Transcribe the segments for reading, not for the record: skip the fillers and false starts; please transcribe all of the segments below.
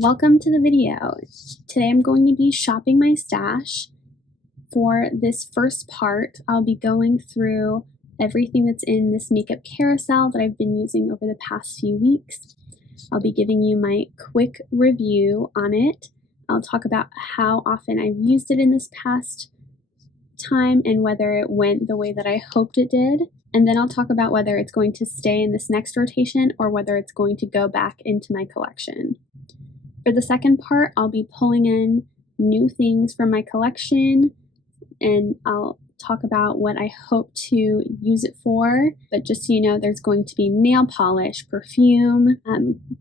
Welcome to the video. Today I'm going to be shopping my stash. For this first part, I'll be going through everything that's in this makeup carousel that I've been using over the past few weeks. I'll be giving you my quick review on it. I'll talk about how often I've used it in this past time and whether it went the way that I hoped it did. And then I'll talk about whether it's going to stay in this next rotation or whether it's going to go back into my collection. For the second part, I'll be pulling in new things from my collection and I'll talk about what I hope to use it for. But just so you know, there's going to be nail polish, perfume,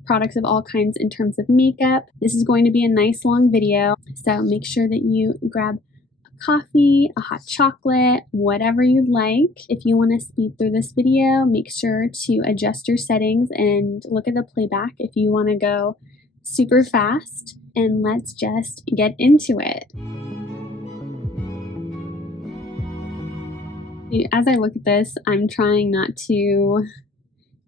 products of all kinds in terms of makeup. This is going to be a nice long video, so make sure that you grab a coffee, a hot chocolate, whatever you'd like. If you want to speed through this video, make sure to adjust your settings and look at the playback if you want to go super fast, and let's just get into it. As I look at this, I'm trying not to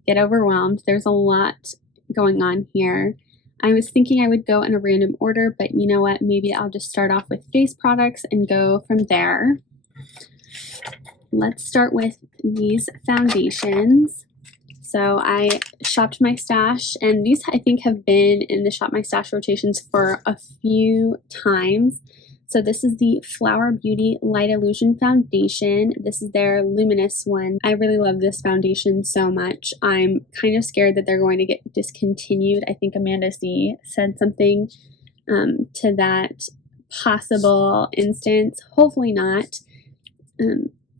get overwhelmed. There's a lot going on here. I was thinking I would go in a random order, but you know what? Maybe I'll just start off with face products and go from there. Let's start with these foundations. So I shopped my stash, and these I think have been in the shop my stash rotations for a few times. So this is the Flower Beauty Light Illusion Foundation. This is their luminous one. I really love this foundation so much. I'm kind of scared that they're going to get discontinued. I think Amanda C said something to that possible instance. Hopefully not.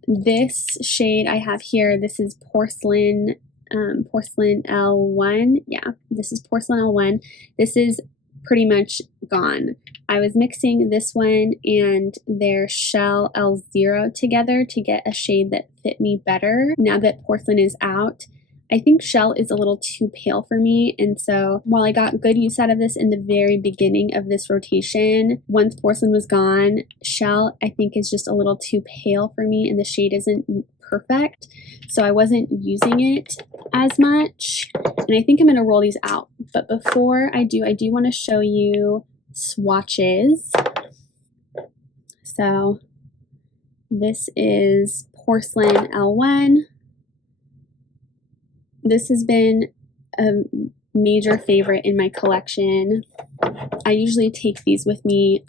This shade I have here, this is Porcelain L1. Yeah, this is Porcelain L1. This is pretty much gone. I was mixing this one and their Shell L0 together to get a shade that fit me better. Now that Porcelain is out, I think Shell is a little too pale for me, and so while I got good use out of this in the very beginning of this rotation, once Porcelain was gone, Shell I think is just a little too pale for me and the shade isn't perfect, so I wasn't using it as much, and I think I'm going to roll these out. But before I do want to show you swatches. So this is Porcelain L1. This has been a major favorite in my collection. I usually take these with me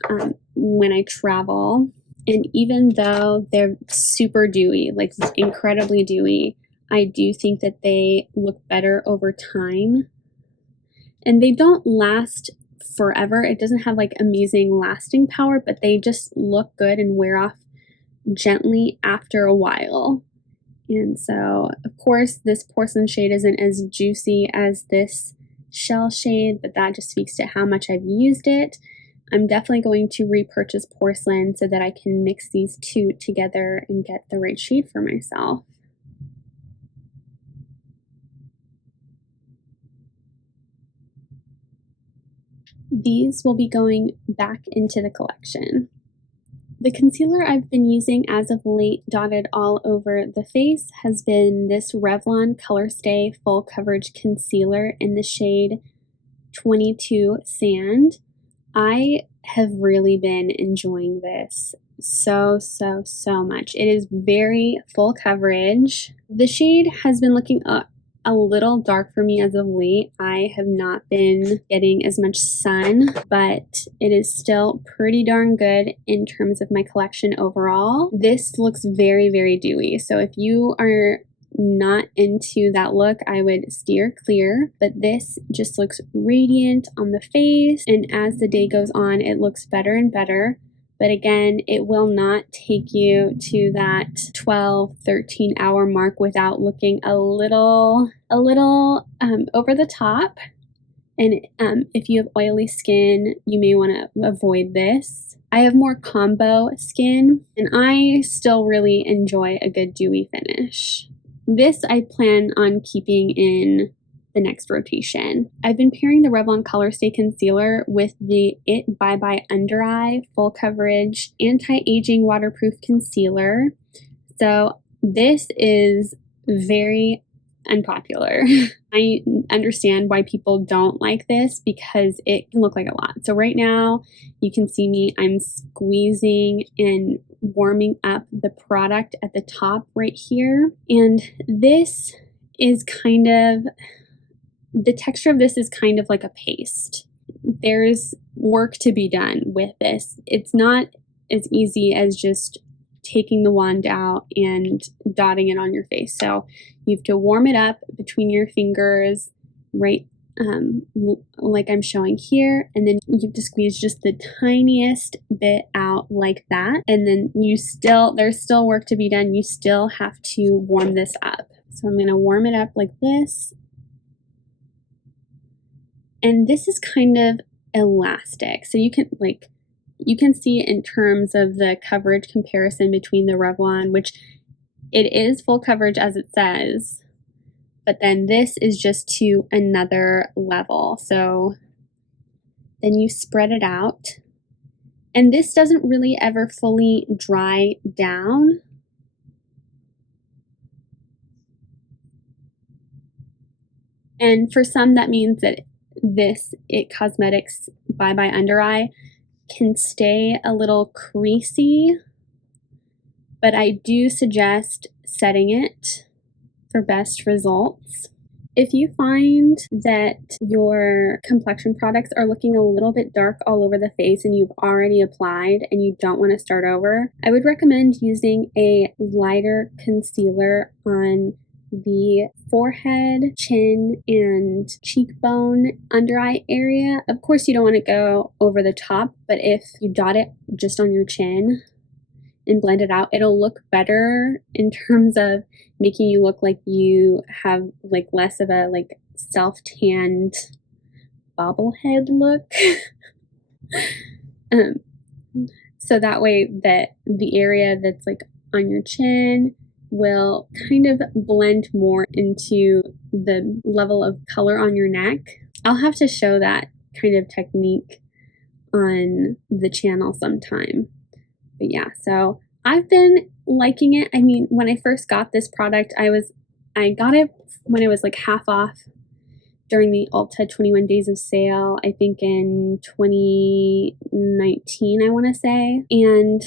when I travel, and even though they're super dewy, like incredibly dewy, I do think that they look better over time. And they don't last forever. It doesn't have like amazing lasting power, but they just look good and wear off gently after a while. And so, of course, this Porcelain shade isn't as juicy as this Shell shade, but that just speaks to how much I've used it. I'm definitely going to repurchase Porcelain so that I can mix these two together and get the right shade for myself. These will be going back into the collection. The concealer I've been using as of late, dotted all over the face, has been this Revlon Colorstay Full Coverage Concealer in the shade 22 Sand. I have really been enjoying this so much. It is very full coverage. The shade has been looking a little dark for me as of late. I have not been getting as much sun, but it is still pretty darn good in terms of my collection overall. This looks very dewy, so if you are not into that look, I would steer clear, but this just looks radiant on the face, and as the day goes on, it looks better and better. But again, it will not take you to that 12-13 hour mark without looking a little over the top. And if you have oily skin, you may want to avoid this. I have more combo skin, and I still really enjoy a good dewy finish. This I plan on keeping in the next rotation. I've been pairing the Revlon Colorstay Concealer with the It Bye Bye Under Eye Full Coverage Anti-Aging Waterproof Concealer. So this is very unpopular. I understand why people don't like this because it can look like a lot. So right now you can see me, I'm squeezing and warming up the product at the top right here. And this is kind of, the texture of this is kind of like a paste. There's work to be done with this. It's not as easy as just taking the wand out and dotting it on your face. So you have to warm it up between your fingers, right, like I'm showing here, and then you have to squeeze just the tiniest bit out like that, and then there's still work to be done. You still have to warm this up. So I'm going to warm it up like this, and this is kind of elastic, so you can see in terms of the coverage comparison between the Revlon, which it is full coverage as it says, but then this is just to another level. So then you spread it out, and this doesn't really ever fully dry down. And for some, that means that this IT Cosmetics Bye Bye Under Eye can stay a little creasy, but I do suggest setting it for best results. If you find that your complexion products are looking a little bit dark all over the face and you've already applied and you don't want to start over, I would recommend using a lighter concealer on the forehead, chin, and cheekbone under eye area. Of course, you don't want to go over the top, but if you dot it just on your chin and blend it out, it'll look better in terms of making you look like you have like less of a like self-tanned bobblehead look. So that way that the area that's like on your chin will kind of blend more into the level of color on your neck. I'll have to show that kind of technique on the channel sometime. But yeah, so I've been liking it. I mean, when I first got this product, I got it when it was like half off during the Ulta 21 days of sale, I think in 2019, I want to say. And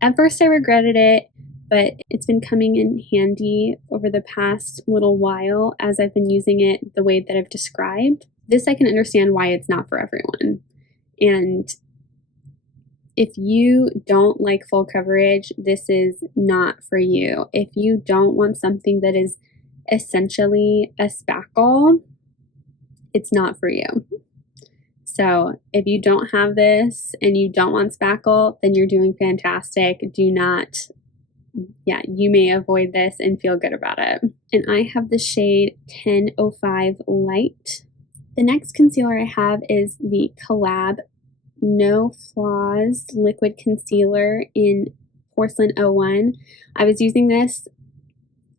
at first I regretted it, but it's been coming in handy over the past little while as I've been using it the way that I've described. This I can understand why it's not for everyone. And if you don't like full coverage, this is not for you. If you don't want something that is essentially a spackle, it's not for you. So if you don't have this and you don't want spackle, then you're doing fantastic. Do not, you may avoid this and feel good about it. And I have the shade 1005 Light. The next concealer I have is the Collab No Flaws Liquid Concealer in Porcelain 01. I was using this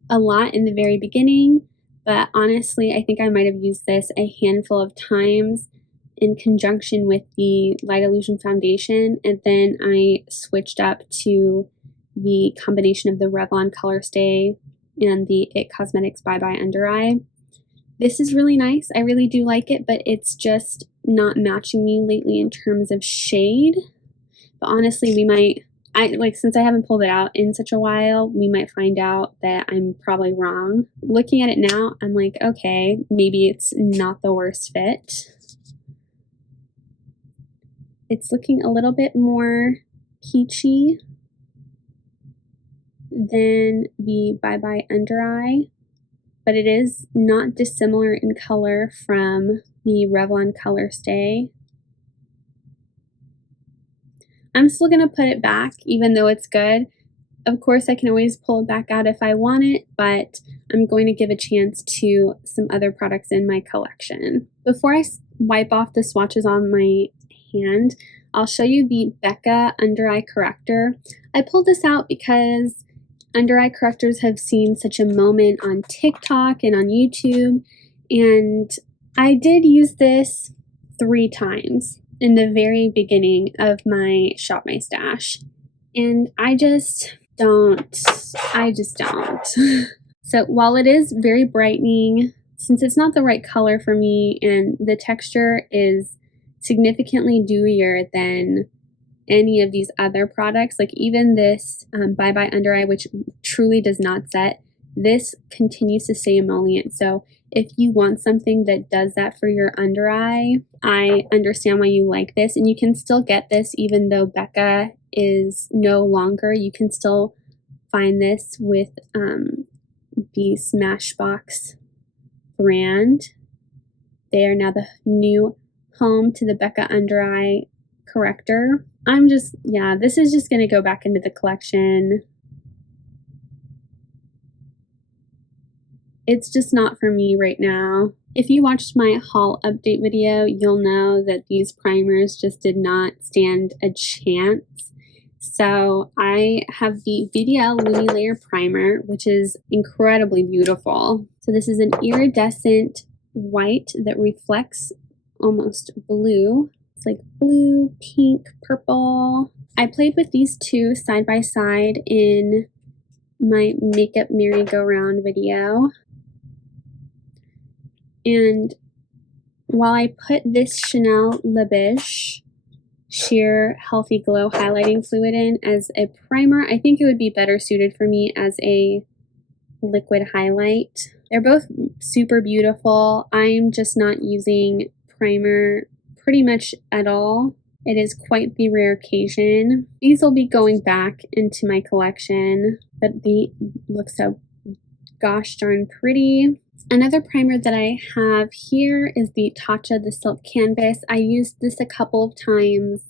a lot in the very beginning, but honestly, I think I might have used this a handful of times in conjunction with the Light Illusion foundation, and then I switched up to the combination of the Revlon Color Stay and the IT Cosmetics Bye Bye Under Eye. This is really nice. I really do like it, but it's just not matching me lately in terms of shade. But honestly, since I haven't pulled it out in such a while, we might find out that I'm probably wrong. Looking at it now, I'm like, okay, maybe it's not the worst fit. It's looking a little bit more peachy than the Bye Bye Under Eye, but it is not dissimilar in color from the Revlon Color Stay. I'm still going to put it back even though it's good. Of course, I can always pull it back out if I want it, but I'm going to give a chance to some other products in my collection. Before I wipe off the swatches on my hand, I'll show you the Becca Under Eye Corrector. I pulled this out because under eye correctors have seen such a moment on TikTok and on YouTube, and I did use this 3 times in the very beginning of my Shop My Stash, and I just don't. So while it is very brightening, since it's not the right color for me and the texture is significantly dewier than any of these other products, like even this Bye Bye Under Eye, which truly does not set, this continues to stay emollient. So if you want something that does that for your under eye, I understand why you like this. And you can still get this even though Becca is no longer. You can still find this with the Smashbox brand. They are now the new home to the Becca Under Eye Corrector. This is just going to go back into the collection. It's just not for me right now. If you watched my haul update video, you'll know that these primers just did not stand a chance. So I have the VDL Lumi Layer Primer, which is incredibly beautiful. So this is an iridescent white that reflects almost blue. It's like blue, pink, purple. I played with these two side by side in my makeup merry-go-round video. And while I put this Chanel Le Biche Sheer Healthy Glow Highlighting Fluid in as a primer, I think it would be better suited for me as a liquid highlight. They're both super beautiful. I'm just not using primer pretty much at all. It is quite the rare occasion. These will be going back into my collection, but they look so gosh darn pretty. Another primer that I have here is the Tatcha the Silk Canvas. I used this a couple of times.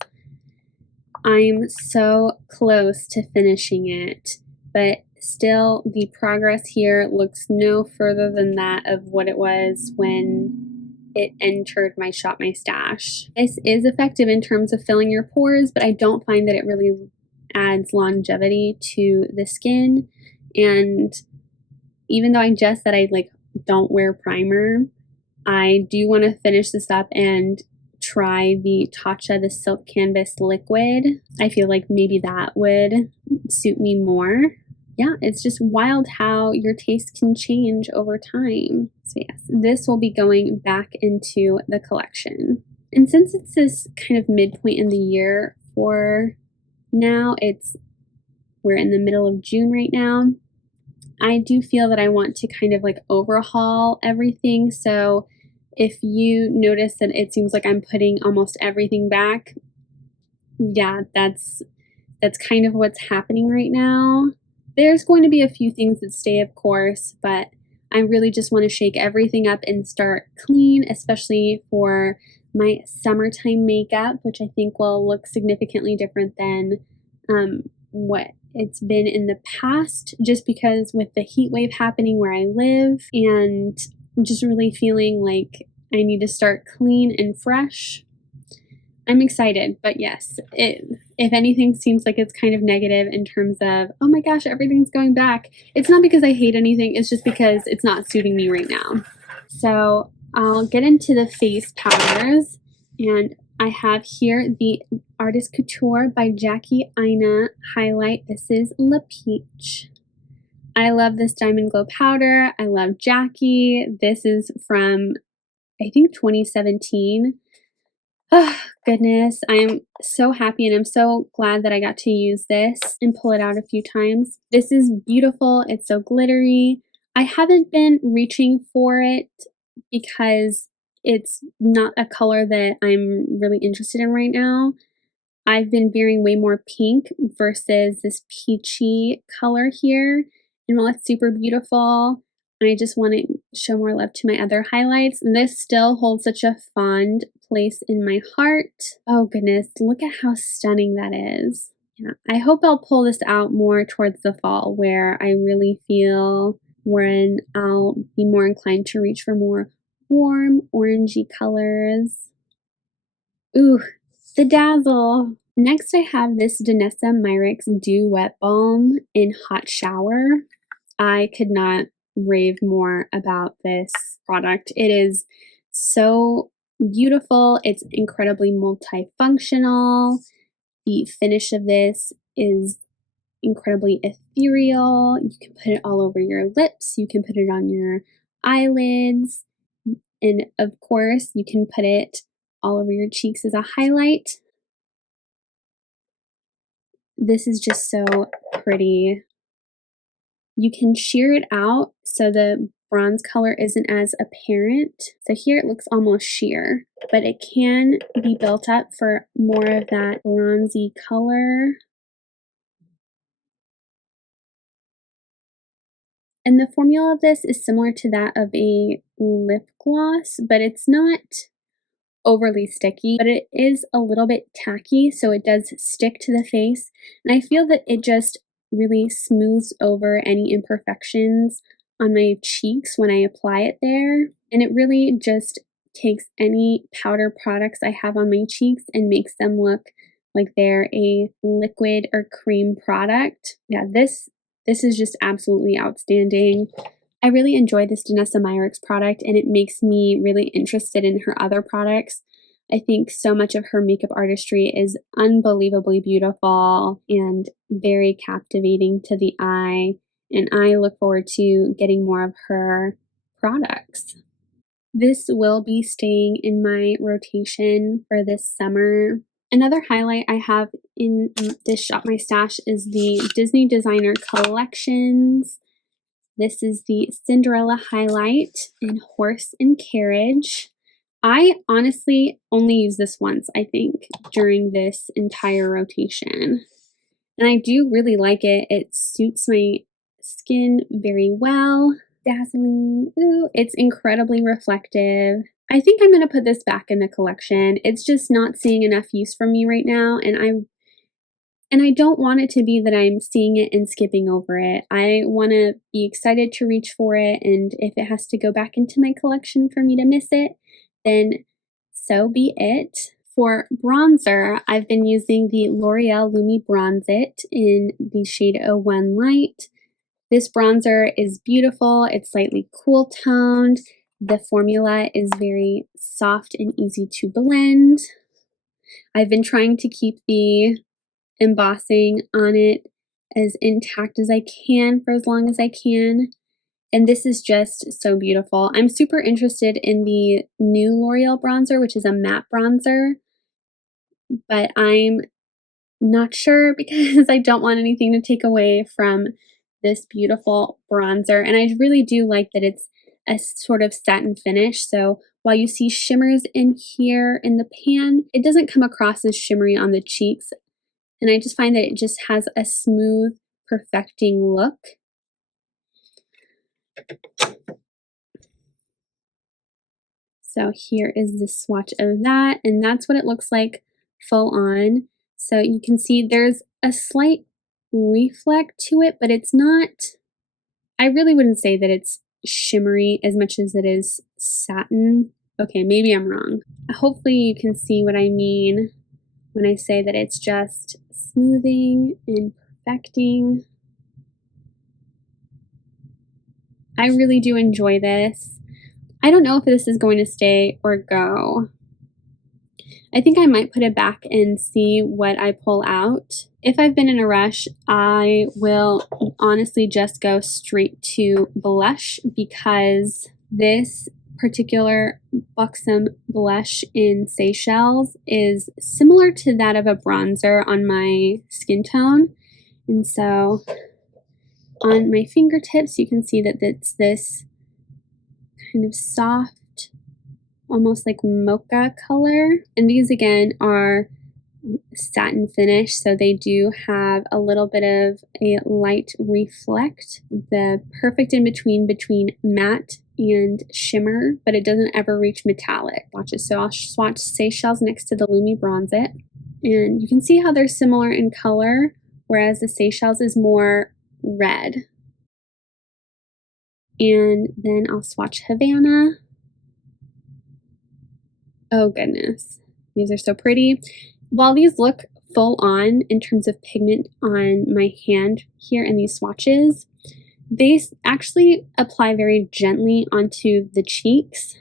I'm so close to finishing it, but still the progress here looks no further than that of what it was when it entered my Shop My Stash. This is effective in terms of filling your pores, but I don't find that it really adds longevity to the skin. And even though I just said I don't wear primer, I do want to finish this up and try the Tatcha the Silk Canvas liquid. I feel like maybe that would suit me more. Yeah, it's just wild how your taste can change over time. So yes, this will be going back into the collection. And since it's this kind of midpoint in the year for now, we're in the middle of June right now, I do feel that I want to kind of overhaul everything. So if you notice that it seems like I'm putting almost everything back, yeah, that's kind of what's happening right now. There's going to be a few things that stay, of course, but I really just want to shake everything up and start clean, especially for my summertime makeup, which I think will look significantly different than what it's been in the past, just because with the heat wave happening where I live and just really feeling like I need to start clean and fresh. I'm excited, but yes, if anything seems like it's kind of negative in terms of, oh my gosh, everything's going back, it's not because I hate anything, it's just because it's not suiting me right now. So I'll get into the face powders, and I have here the Artist Couture by Jackie Aina highlight. This is La Peach. I love this Diamond Glow powder. I love Jackie. This is from, I think, 2017. Oh, goodness. I am so happy and I'm so glad that I got to use this and pull it out a few times. This is beautiful. It's so glittery. I haven't been reaching for it because it's not a color that I'm really interested in right now. I've been wearing way more pink versus this peachy color here. And while it's super beautiful, I just want to show more love to my other highlights. And this still holds such a fond place in my heart. Oh goodness, look at how stunning that is. Yeah, I hope I'll pull this out more towards the fall where I really feel when I'll be more inclined to reach for more warm orangey colors. Ooh, the dazzle. Next I have this Danessa Myricks Dew Wet Balm in Hot Shower. I could not rave more about this product. It is so beautiful. It's incredibly multifunctional. The finish of this is incredibly ethereal. You can put it all over your lips. You can put it on your eyelids. And of course, you can put it all over your cheeks as a highlight. This is just so pretty. You can sheer it out so the bronze color isn't as apparent. So here it looks almost sheer, but it can be built up for more of that bronzy color. And the formula of this is similar to that of a lip gloss, but it's not overly sticky, but it is a little bit tacky, so it does stick to the face. And I feel that it just really smooths over any imperfections on my cheeks when I apply it there. And it really just takes any powder products I have on my cheeks and makes them look like they're a liquid or cream product. Yeah, this is just absolutely outstanding. I really enjoy this Danessa Myricks product, and it makes me really interested in her other products. I think so much of her makeup artistry is unbelievably beautiful and very captivating to the eye, and I look forward to getting more of her products. This will be staying in my rotation for this summer. Another highlight I have in this Shop My Stash is the Disney Designer Collections. This is the Cinderella highlight in Horse and Carriage. I honestly only use this once, I think, during this entire rotation. And I do really like it. It suits my skin very well. Dazzling. Ooh, it's incredibly reflective. I think I'm going to put this back in the collection. It's just not seeing enough use from me right now, and I don't want it to be that I'm seeing it and skipping over it. I want to be excited to reach for it, and if it has to go back into my collection for me to miss it, then so be it. For bronzer, I've been using the L'Oreal Lumi Bronze It in the shade 01 Light. This bronzer is beautiful. It's slightly cool toned. The formula is very soft and easy to blend. I've been trying to keep the embossing on it as intact as I can for as long as I can. And this is just so beautiful. I'm super interested in the new L'Oreal bronzer, which is a matte bronzer, but I'm not sure because I don't want anything to take away from this beautiful bronzer. And I really do like that it's a sort of satin finish. So while you see shimmers in here in the pan, it doesn't come across as shimmery on the cheeks. And I just find that it just has a smooth, perfecting look. So here is the swatch of that, and that's what it looks like full on. So you can see there's a slight reflect to it, but it's not, I really wouldn't say that it's shimmery as much as it is satin. Okay, maybe I'm wrong. Hopefully you can see what I mean when I say that it's just smoothing and perfecting. I really do enjoy this. I don't know if this is going to stay or go. I think I might put it back and see what I pull out. If I've been in a rush, I will honestly just go straight to blush because this particular buxom blush in Seychelles is similar to that of a bronzer on my skin tone. And so on my fingertips, you can see that it's this kind of soft, almost like mocha color. And these again are satin finish, so they do have a little bit of a light reflect, the perfect in between matte and shimmer, but it doesn't ever reach metallic. Swatches. So I'll swatch Seychelles next to the Lumi Bronze It, and you can see how they're similar in color, whereas the Seychelles is more red. And then I'll swatch Havana. Oh goodness, these are so pretty. While these look full on in terms of pigment on my hand here in these swatches, they actually apply very gently onto the cheeks,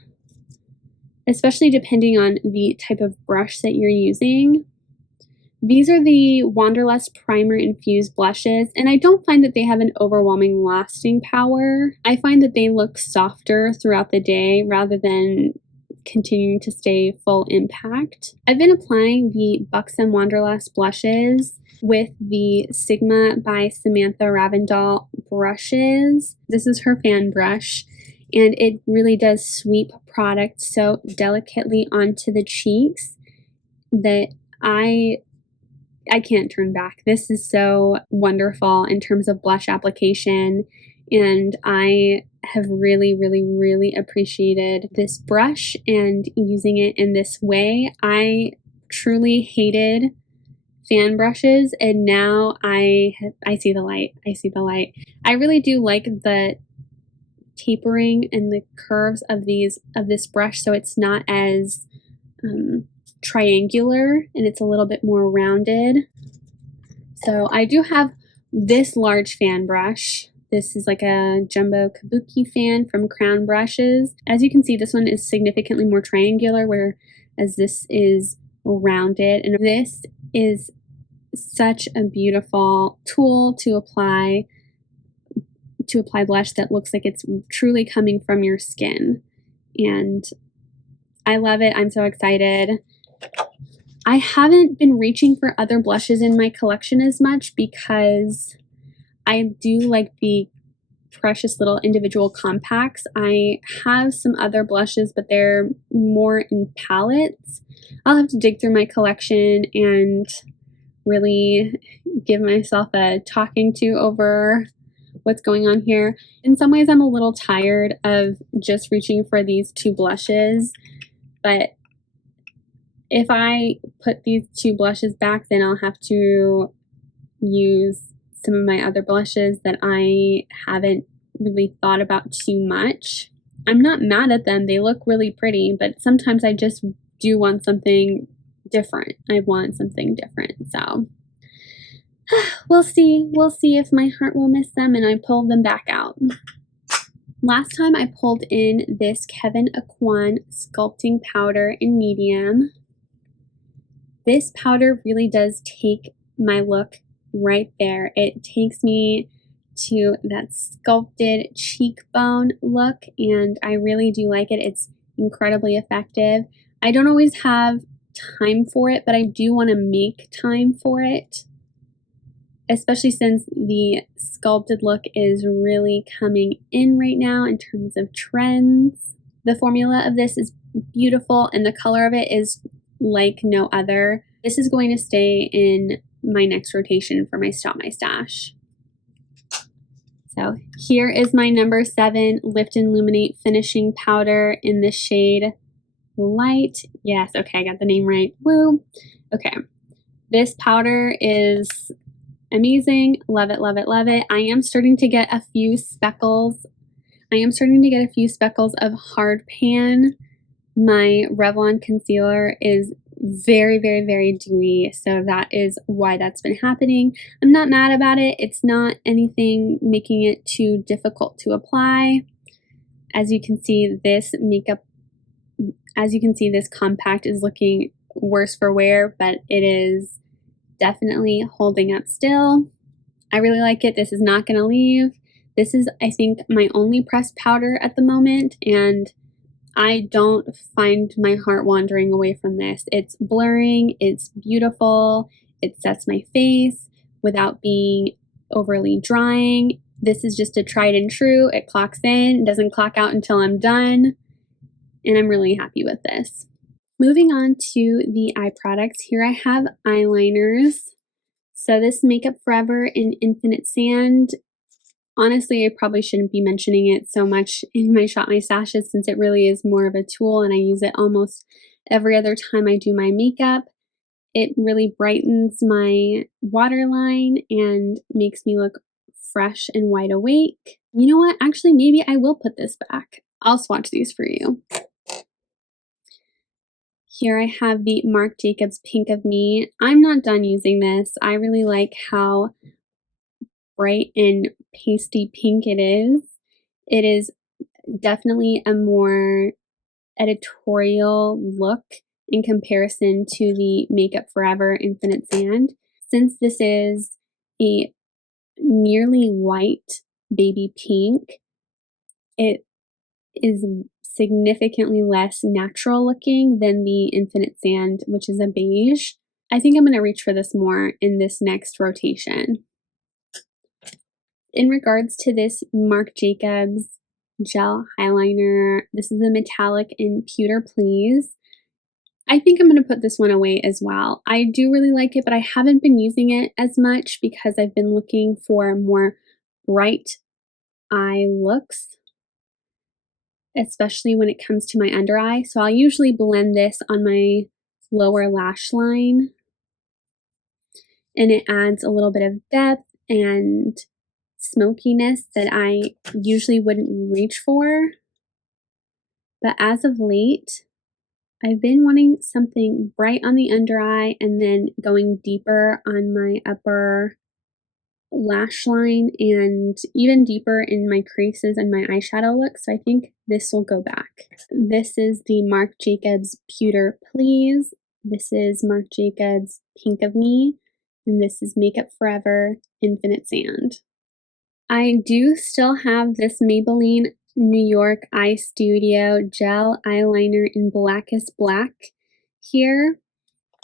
especially depending on the type of brush that you're using. These are the Wanderlust Primer Infused Blushes, and I don't find that they have an overwhelming lasting power. I find that they look softer throughout the day rather than continuing to stay full impact. I've been applying the Buxom Wanderlust blushes with the Sigma by Samantha Ravindal brushes. This is her fan brush, and it really does sweep product so delicately onto the cheeks that I can't turn back. This is so wonderful in terms of blush application, and I have really appreciated this brush and using it in this way. I truly hated fan brushes, and now I see the light. I see the light. I really do like the tapering and the curves of this brush, so it's not as triangular and it's a little bit more rounded. So I do have this large fan brush. This is like a jumbo kabuki fan from Crown Brushes. As you can see, this one is significantly more triangular, whereas this is rounded. And this is such a beautiful tool to apply blush that looks like it's truly coming from your skin. And I love it. I'm so excited. I haven't been reaching for other blushes in my collection as much because I do like the precious little individual compacts. I have some other blushes, but they're more in palettes. I'll have to dig through my collection and really give myself a talking to over what's going on here. In some ways, I'm a little tired of just reaching for these two blushes, but if I put these two blushes back, then I'll have to use some of my other blushes that I haven't really thought about too much. I'm not mad at them. They look really pretty, but sometimes I just do want something different. I want something different. So we'll see. We'll see if my heart will miss them and I pull them back out. Last time I pulled in this Kevyn Aucoin sculpting powder in medium. This powder really does take my look right there. It takes me to that sculpted cheekbone look, and I really do like it. It's incredibly effective. I don't always have time for it, but I do want to make time for it, especially since the sculpted look is really coming in right now in terms of trends. The formula of this is beautiful, and the color of it is like no other. This is going to stay in my next rotation for my Stop My Stash. So here is my number 7 Lift and Illuminate finishing powder in the shade Light. Yes, okay, I got the name right. Woo. Okay, this powder is amazing. Love it, love it, love it. I am starting to get a few speckles. Of hard pan. My Revlon concealer is very dewy, so that is why that's been happening. I'm not mad about it. It's not anything making it too difficult to apply. As you can see, this compact is looking worse for wear, but it is definitely holding up still. I really like it. This is not going to leave. This is, I think, my only pressed powder at the moment, and I don't find my heart wandering away from this. It's blurring, it's beautiful, it sets my face without being overly drying. This is just a tried and true. It clocks in, it doesn't clock out until I'm done, and I'm really happy with this. Moving on to the eye products, here I have eyeliners. So this Makeup Forever in Infinite Sand. Honestly, I probably shouldn't be mentioning it so much in my Shop My Stashes since it really is more of a tool and I use it almost every other time I do my makeup. It really brightens my waterline and makes me look fresh and wide awake. You know what? Actually, maybe I will put this back. I'll swatch these for you. Here I have the Marc Jacobs Pink of Me. I'm not done using this. I really like how bright and pasty pink it is. It is definitely a more editorial look in comparison to the Makeup Forever Infinite Sand. Since this is a nearly white baby pink, it is significantly less natural looking than the Infinite Sand, which is a beige. I think I'm going to reach for this more in this next rotation. In regards to this Marc Jacobs gel eyeliner, this is a metallic in Pewter Please. I think I'm going to put this one away as well. I do really like it, but I haven't been using it as much because I've been looking for more bright eye looks, especially when it comes to my under eye. So I'll usually blend this on my lower lash line, and it adds a little bit of depth and smokiness that I usually wouldn't reach for. But as of late, I've been wanting something bright on the under eye and then going deeper on my upper lash line and even deeper in my creases and my eyeshadow look. So I think this will go back. This is the Marc Jacobs Pewter Please. This is Marc Jacobs Pink of Me. And this is Makeup Forever Infinite Sand. I do still have this Maybelline New York Eye Studio Gel Eyeliner in Blackest Black here.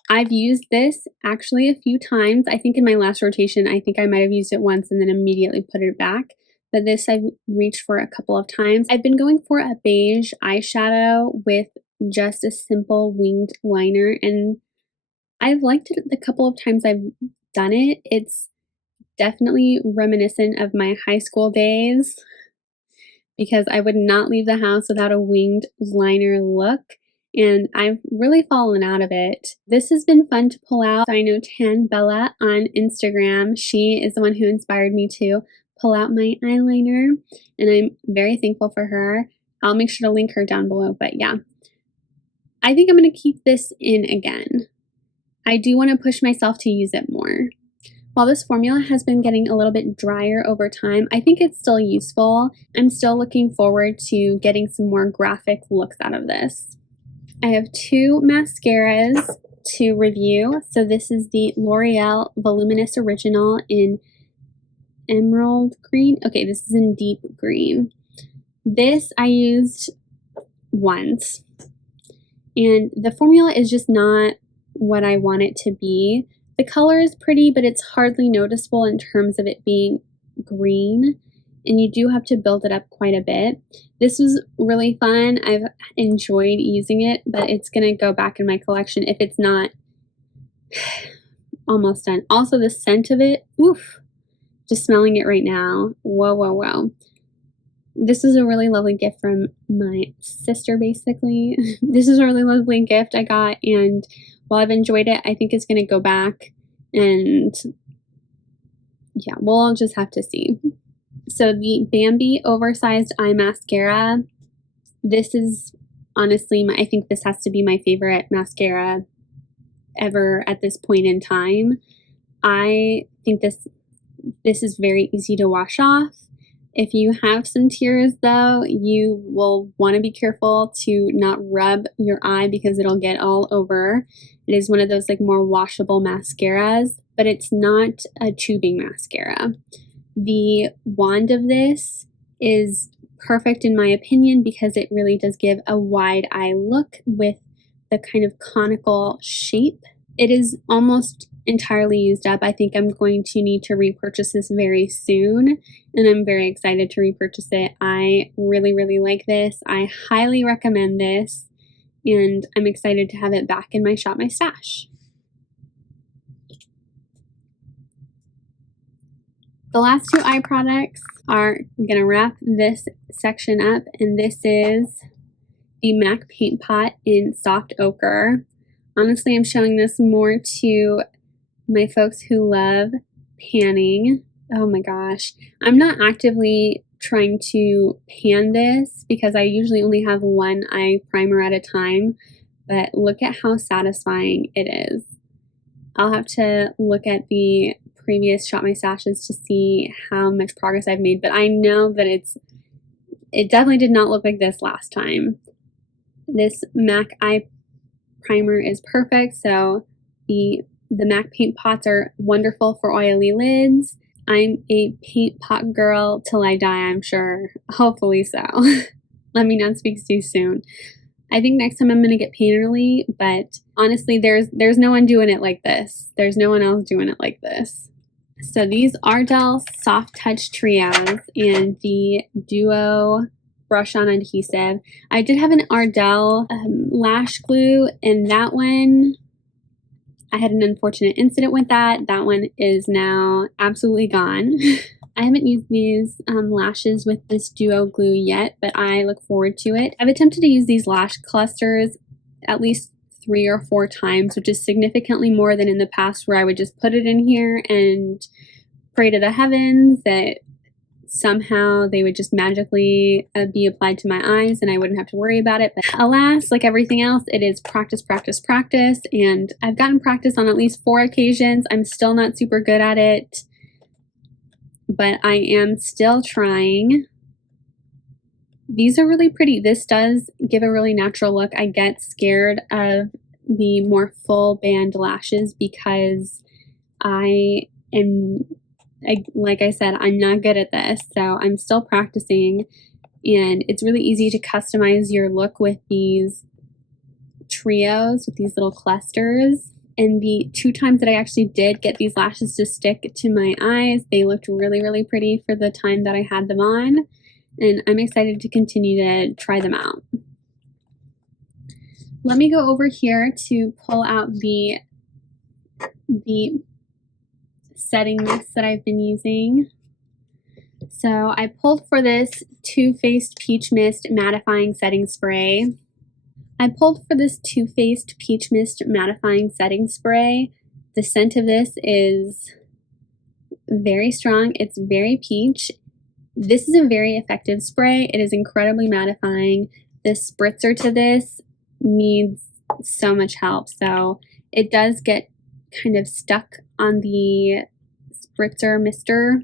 I've used this actually a few times. I think in my last rotation, I think I might have used it once and then immediately put it back. But this I've reached for a couple of times. I've been going for a beige eyeshadow with just a simple winged liner, and I've liked it the couple of times I've done it. It's definitely reminiscent of my high school days because I would not leave the house without a winged liner look, and I've really fallen out of it. This has been fun to pull out. I know Tan Bella on Instagram. She is the one who inspired me to pull out my eyeliner, and I'm very thankful for her. I'll make sure to link her down below, but yeah. I think I'm going to keep this in again. I do want to push myself to use it more. While this formula has been getting a little bit drier over time, I think it's still useful. I'm still looking forward to getting some more graphic looks out of this. I have two mascaras to review. So this is the L'Oreal Voluminous Original in Emerald Green. Okay, this is in Deep Green. This I used once, and the formula is just not what I want it to be. The color is pretty, but it's hardly noticeable in terms of it being green, and you do have to build it up quite a bit. This was really fun. I've enjoyed using it, but it's going to go back in my collection if it's not almost done. Also, the scent of it, oof, just smelling it right now. Whoa, whoa, whoa. This is a really lovely gift from my sister, basically. This is a really lovely gift I got, and while I've enjoyed it, I think it's going to go back, and yeah, we'll just have to see. So the Bambi Oversized Eye Mascara, this is honestly, I think this has to be my favorite mascara ever at this point in time. I think this is very easy to wash off. If you have some tears though, you will want to be careful to not rub your eye because it'll get all over. It is one of those like more washable mascaras, but it's not a tubing mascara. The wand of this is perfect in my opinion because it really does give a wide eye look with the kind of conical shape. It is almost entirely used up. I think I'm going to need to repurchase this very soon, and I'm very excited to repurchase it. I really, really like this. I highly recommend this, and I'm excited to have it back in my Shop My Stash. The last two eye products are going to wrap this section up, and this is the MAC Paint Pot in Soft Ochre. Honestly, I'm showing this more to my folks who love panning. Oh my gosh. I'm not actively trying to pan this because I usually only have one eye primer at a time, but look at how satisfying it is. I'll have to look at the previous Shop My Stashes to see how much progress I've made, but I know that it definitely did not look like this last time. This MAC eye primer is perfect. So the MAC paint pots are wonderful for oily lids. I'm a paint pot girl till I die, I'm sure. Hopefully so. Let me not speak too soon. I think next time I'm going to get Painterly, but honestly, there's no one doing it like this. There's no one else doing it like this. So these Ardell Soft Touch Trios and the Duo Brush On Adhesive. I did have an Ardell lash glue, and that one, I had an unfortunate incident with that. That one is now absolutely gone. I haven't used these lashes with this Duo glue yet, but I look forward to it. I've attempted to use these lash clusters at least 3 or 4 times, which is significantly more than in the past where I would just put it in here and pray to the heavens that somehow they would just magically be applied to my eyes and I wouldn't have to worry about it. But alas, like everything else, it is practice, practice, practice. And I've gotten practice on at least 4 occasions. I'm still not super good at it, but I am still trying. These are really pretty. This does give a really natural look. I get scared of the more full band lashes because like I said, I'm not good at this, so I'm still practicing, and it's really easy to customize your look with these trios, with these little clusters. And the 2 times that I actually did get these lashes to stick to my eyes, they looked really, really pretty for the time that I had them on. And I'm excited to continue to try them out. Let me go over here to pull out the setting mist that I've been using. So I pulled for this Too Faced Peach Mist Mattifying Setting Spray. The scent of this is very strong. It's very peach. This is a very effective spray. It is incredibly mattifying. The spritzer to this needs so much help. So it does get kind of stuck on the spritzer mister.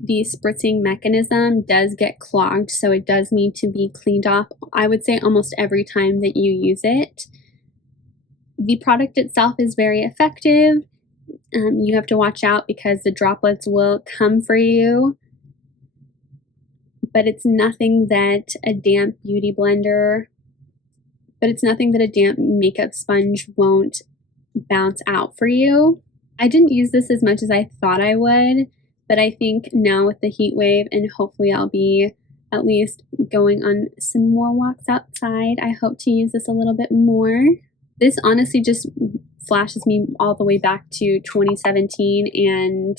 The spritzing mechanism does get clogged, so it does need to be cleaned off, I would say, almost every time that you use it. The product itself is very effective. You have to watch out because the droplets will come for you. But it's nothing that a damp beauty blender, makeup sponge won't bounce out for you. I didn't use this as much as I thought I would, but I think now with the heat wave, and hopefully I'll be at least going on some more walks outside, I hope to use this a little bit more. This honestly just flashes me all the way back to 2017 and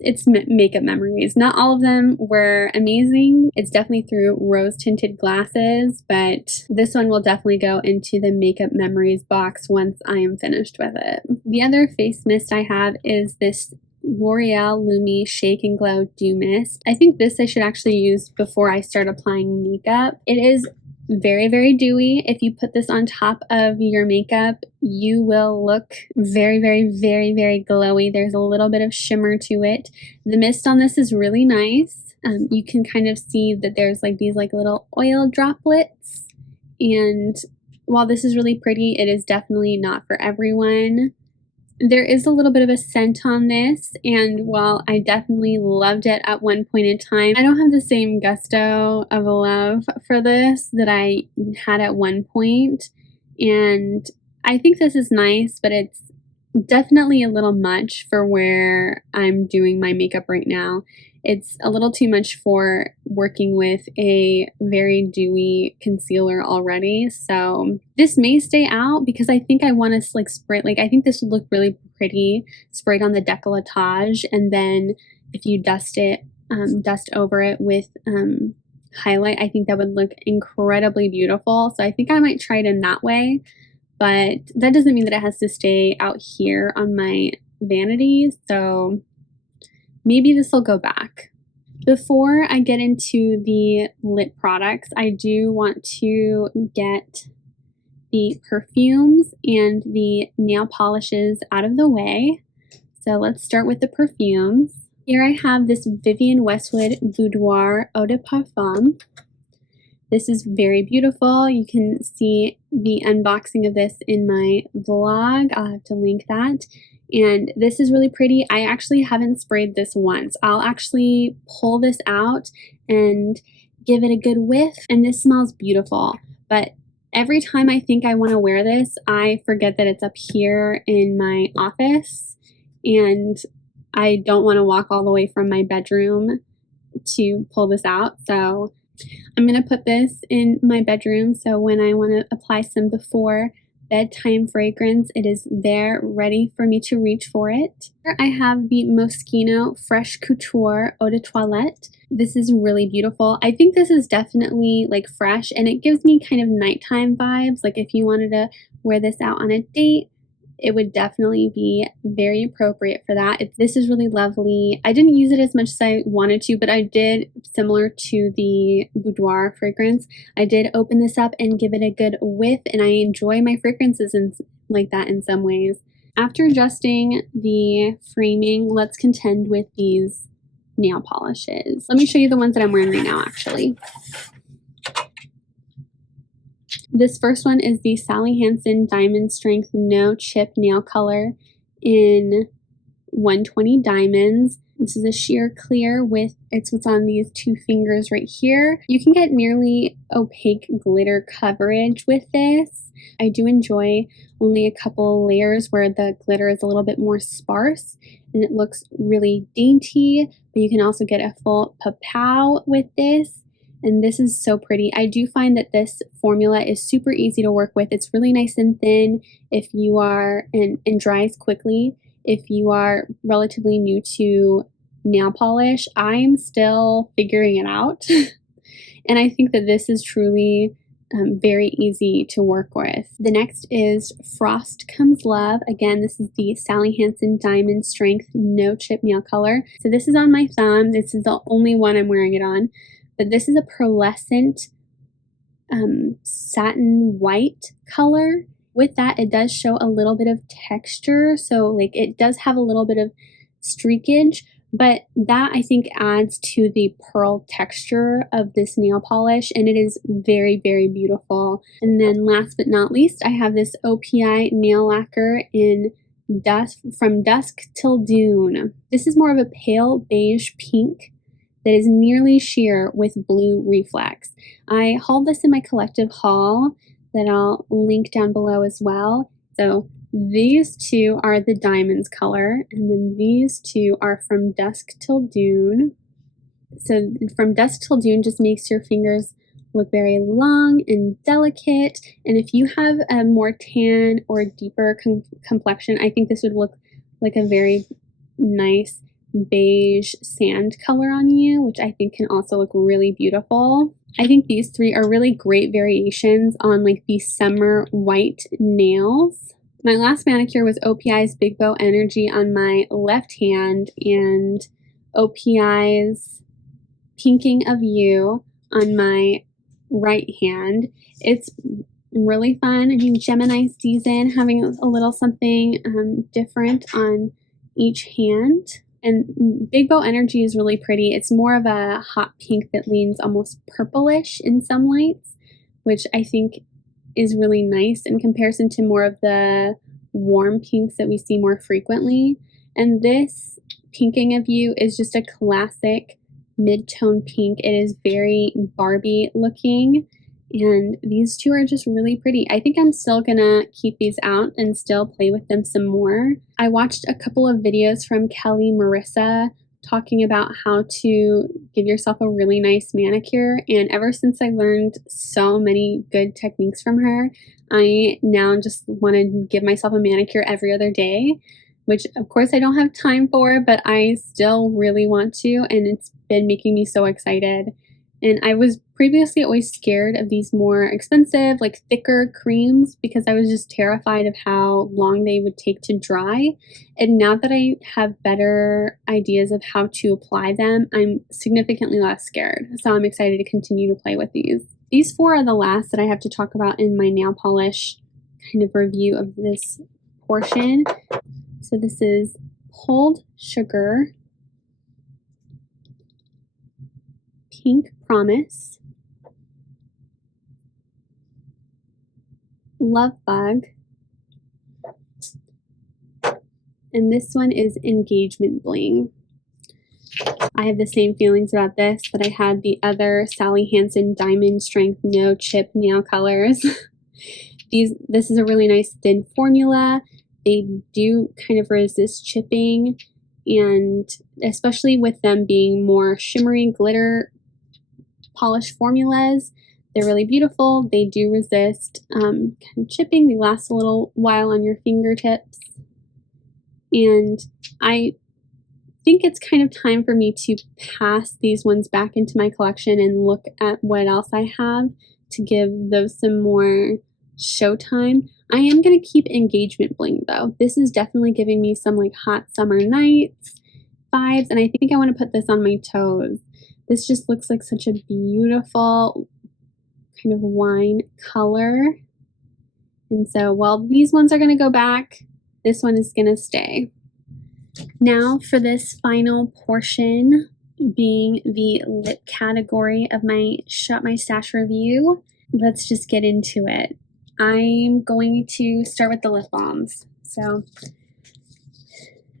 it's makeup memories. Not all of them were amazing. It's definitely through rose-tinted glasses, but this one will definitely go into the makeup memories box once I am finished with it. The other face mist I have is this L'Oreal Lumi Shake and Glow Dew Mist. I think this I should actually use before I start applying makeup. It is very, very dewy. If you put this on top of your makeup, you will look very, very, very, very glowy. There's a little bit of shimmer to it. The mist on this is really nice. You can kind of see that there's like these like little oil droplets. And while this is really pretty, it is definitely not for everyone. There is a little bit of a scent on this, and while I definitely loved it at one point in time, I don't have the same gusto of love for this that I had at one point. And I think this is nice, but it's definitely a little much for where I'm doing my makeup right now. It's a little too much for working with a very dewy concealer already. So this may stay out because I think I want to like spray, like I think this would look really pretty sprayed on the décolletage. And then if you dust over it with highlight, I think that would look incredibly beautiful. So I think I might try it in that way, but that doesn't mean that it has to stay out here on my vanity. So maybe this will go back. Before I get into the lip products, I do want to get the perfumes and the nail polishes out of the way. So let's start with the perfumes. Here I have this Vivienne Westwood Boudoir Eau de Parfum. This is very beautiful. You can see the unboxing of this in my vlog. I'll have to link that. And this is really pretty. I actually haven't sprayed this once. I'll actually pull this out and give it a good whiff, and this smells beautiful. But every time I think I want to wear this, I forget that it's up here in my office, and I don't want to walk all the way from my bedroom to pull this out. So I'm going to put this in my bedroom, so when I want to apply some before bedtime fragrance, it is there ready for me to reach for it. Here I have the Moschino Fresh Couture Eau de Toilette. This is really beautiful. I think this is definitely like fresh, and it gives me kind of nighttime vibes. Like if you wanted to wear this out on a date, it would definitely be very appropriate for that. This is really lovely. I didn't use it as much as I wanted to, but I did, similar to the Boudoir fragrance, I did open this up and give it a good whiff, and I enjoy my fragrances like that in some ways. After adjusting the framing, let's contend with these nail polishes. Let me show you the ones that I'm wearing right now, actually. This first one is the Sally Hansen Diamond Strength No Chip Nail Color in 120 Diamonds. This is a sheer clear with, it's what's on these two fingers right here. You can get nearly opaque glitter coverage with this. I do enjoy only a couple layers where the glitter is a little bit more sparse and it looks really dainty, but you can also get a full papow with this. And this is so pretty. I do find that this formula is super easy to work with. It's really nice and thin if you are, and dries quickly. If you are relatively new to nail polish, I'm still figuring it out. And I think that this is truly very easy to work with. The next is Frost Comes Love. Again, this is the Sally Hansen Diamond Strength No Chip Nail Color. So this is on my thumb. This is the only one I'm wearing it on. But this is a pearlescent satin white color. With that, it does show a little bit of texture. So like it does have a little bit of streakage, but that I think adds to the pearl texture of this nail polish, and it is very, very beautiful. And then last but not least, I have this OPI nail lacquer in From Dusk Till Dune. This is more of a pale beige pink that is nearly sheer with blue reflex. I hauled this in my collective haul that I'll link down below as well. So these two are the Diamonds color, and then these two are From Dusk Till Dune. So From Dusk Till Dune just makes your fingers look very long and delicate, and if you have a more tan or deeper complexion, I think this would look like a very nice beige sand color on you, which I think can also look really beautiful. I think these three are really great variations on like the summer white nails. My last manicure was OPI's Big Bow Energy on my left hand and OPI's Pinking of You on my right hand. It's really fun. I mean, Gemini season, having a little something different on each hand. And Big Bow Energy is really pretty. It's more of a hot pink that leans almost purplish in some lights, which I think is really nice in comparison to more of the warm pinks that we see more frequently. And this Pinking of You is just a classic mid-tone pink. It is very Barbie looking, and these two are just really pretty. I think I'm still gonna keep these out and still play with them some more. I watched a couple of videos from Kelly Marissa talking about how to give yourself a really nice manicure, and ever since I learned so many good techniques from her, I now just want to give myself a manicure every other day, which of course I don't have time for, but I still really want to, and it's been making me so excited. And I was previously always scared of these more expensive, like thicker creams, because I was just terrified of how long they would take to dry. And now that I have better ideas of how to apply them, I'm significantly less scared. So I'm excited to continue to play with these. These four are the last that I have to talk about in my nail polish kind of review of this portion. So this is Pulled Sugar, Pink Promise, Love Bug. And this one is Engagement Bling. I have the same feelings about this that I had the other Sally Hansen Diamond Strength No Chip Nail Colors. This is a really nice thin formula. They do kind of resist chipping, and especially with them being more shimmery glitter polish formulas, they're really beautiful. They do resist kind of chipping. They last a little while on your fingertips. And I think it's kind of time for me to pass these ones back into my collection and look at what else I have to give those some more showtime. I am going to keep Engagement Bling though. This is definitely giving me some like hot summer nights vibes, and I think I want to put this on my toes. This just looks like such a beautiful kind of wine color. And so while these ones are going to go back, this one is going to stay. Now for this final portion, being the lip category of my Shop My Stash review, let's just get into it. I'm going to start with the lip balms. So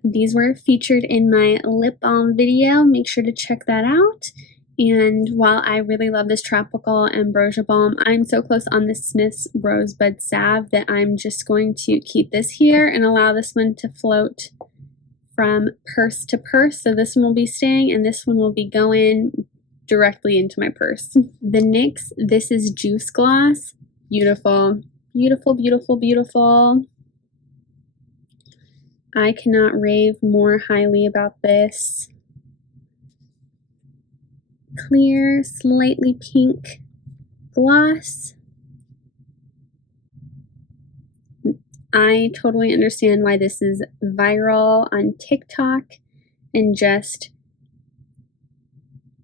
these were featured in my lip balm video. Make sure to check that out. And while I really love this Tropical Ambrosia Balm, I'm so close on the Smith's Rosebud Salve that I'm just going to keep this here and allow this one to float from purse to purse. So this one will be staying and this one will be going directly into my purse. The NYX, this is Juice Gloss. Beautiful, beautiful, beautiful, beautiful. I cannot rave more highly about this. Clear, slightly pink gloss. I totally understand why this is viral on TikTok and just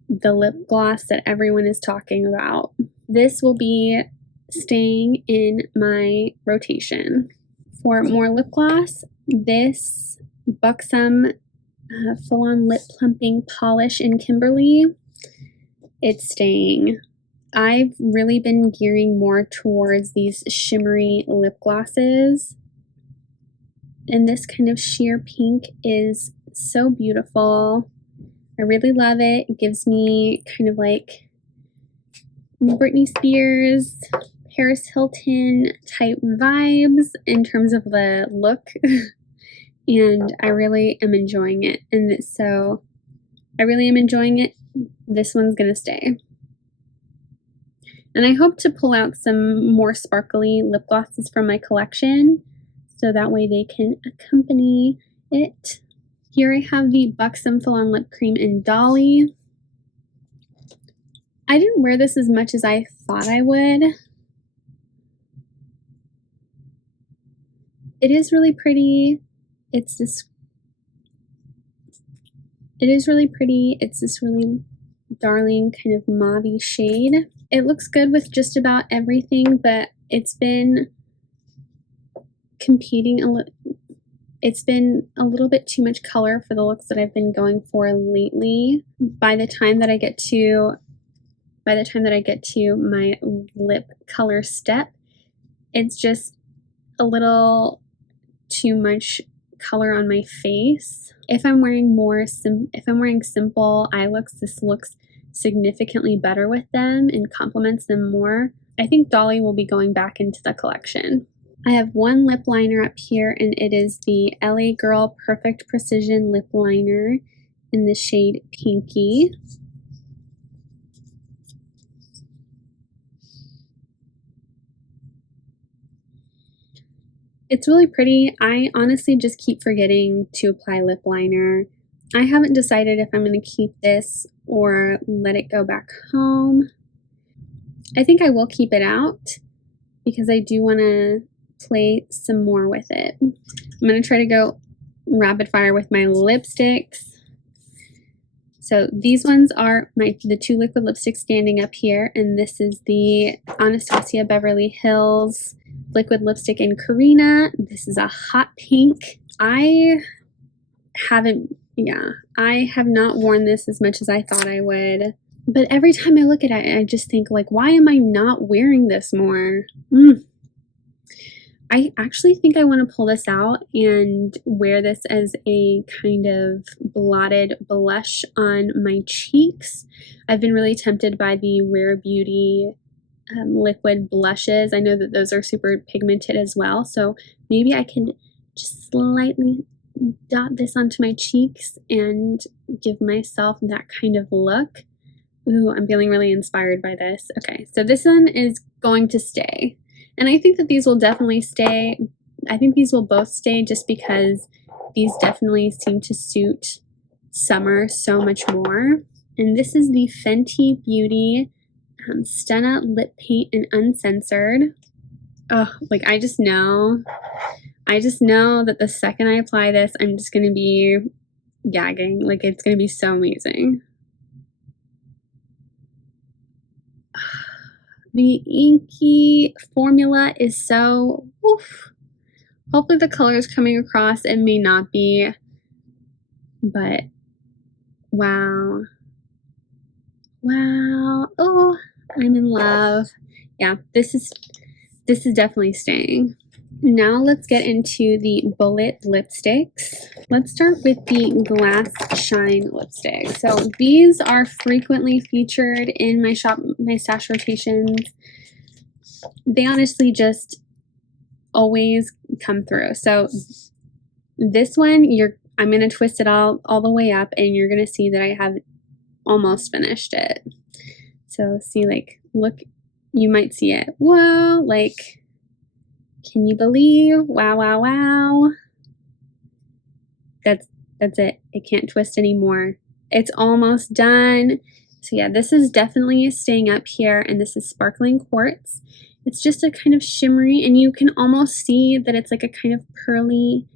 the lip gloss that everyone is talking about. This will be staying in my rotation. For more lip gloss, this Buxom Full-On Lip Plumping Polish in Kimberly, it's staying. I've really been gearing more towards these shimmery lip glosses. And this kind of sheer pink is so beautiful. I really love it. It gives me kind of like Britney Spears, Paris Hilton type vibes in terms of the look. And I really am enjoying it. And so I really am enjoying it. This one's gonna stay. And I hope to pull out some more sparkly lip glosses from my collection, so that way they can accompany it. Here I have the Buxom Full-On Lip Cream in Dolly. I didn't wear this as much as I thought I would. It is really pretty. It is really pretty. It's this really darling kind of mauve-y shade. It looks good with just about everything, but it's been competing a little. It's been a little bit too much color for the looks that I've been going for lately. By the time that I get to my lip color step, it's just a little too much color on my face. If I'm wearing simple eye looks, this looks significantly better with them and complements them more. I think Dolly will be going back into the collection. I have one lip liner up here, and it is the LA Girl Perfect Precision Lip Liner in the shade Pinky. It's really pretty. I honestly just keep forgetting to apply lip liner. I haven't decided if I'm going to keep this or let it go back home. I think I will keep it out because I do want to play some more with it. I'm going to try to go rapid fire with my lipsticks. So these ones are the two liquid lipsticks standing up here, and this is the Anastasia Beverly Hills liquid lipstick in Karina. This is a hot pink. I have not worn this as much as I thought I would. But every time I look at it, I just think, like, why am I not wearing this more? I actually think I want to pull this out and wear this as a kind of blotted blush on my cheeks. I've been really tempted by the Rare Beauty liquid blushes. I know that those are super pigmented as well, so maybe I can just slightly dot this onto my cheeks and give myself that kind of look. Ooh, I'm feeling really inspired by this. Okay, so this one is going to stay. And I think that these will definitely stay. I think these will both stay just because these definitely seem to suit summer so much more. And this is the Fenty Beauty Stunna Lip Paint and Uncensored. Oh, like I just know that the second I apply this, I'm just going to be gagging. Like it's going to be so amazing. The inky formula is so, oof. Hopefully the color is coming across. It may not be, but wow. Wow. Oh, I'm in love. Yeah, this is definitely staying. Now let's get into the bullet lipsticks. Let's start with the Glass Shine lipstick. So these are frequently featured in my stash rotations. They honestly just always come through. So this one, I'm gonna twist it all the way up, and you're gonna see that I have almost finished it. So see, like, look, you might see it. Whoa, like, can you believe? Wow, wow, wow. That's it. It can't twist anymore. It's almost done. So yeah, this is definitely staying up here, and this is Sparkling Quartz. It's just a kind of shimmery, and you can almost see that it's like a kind of pearly,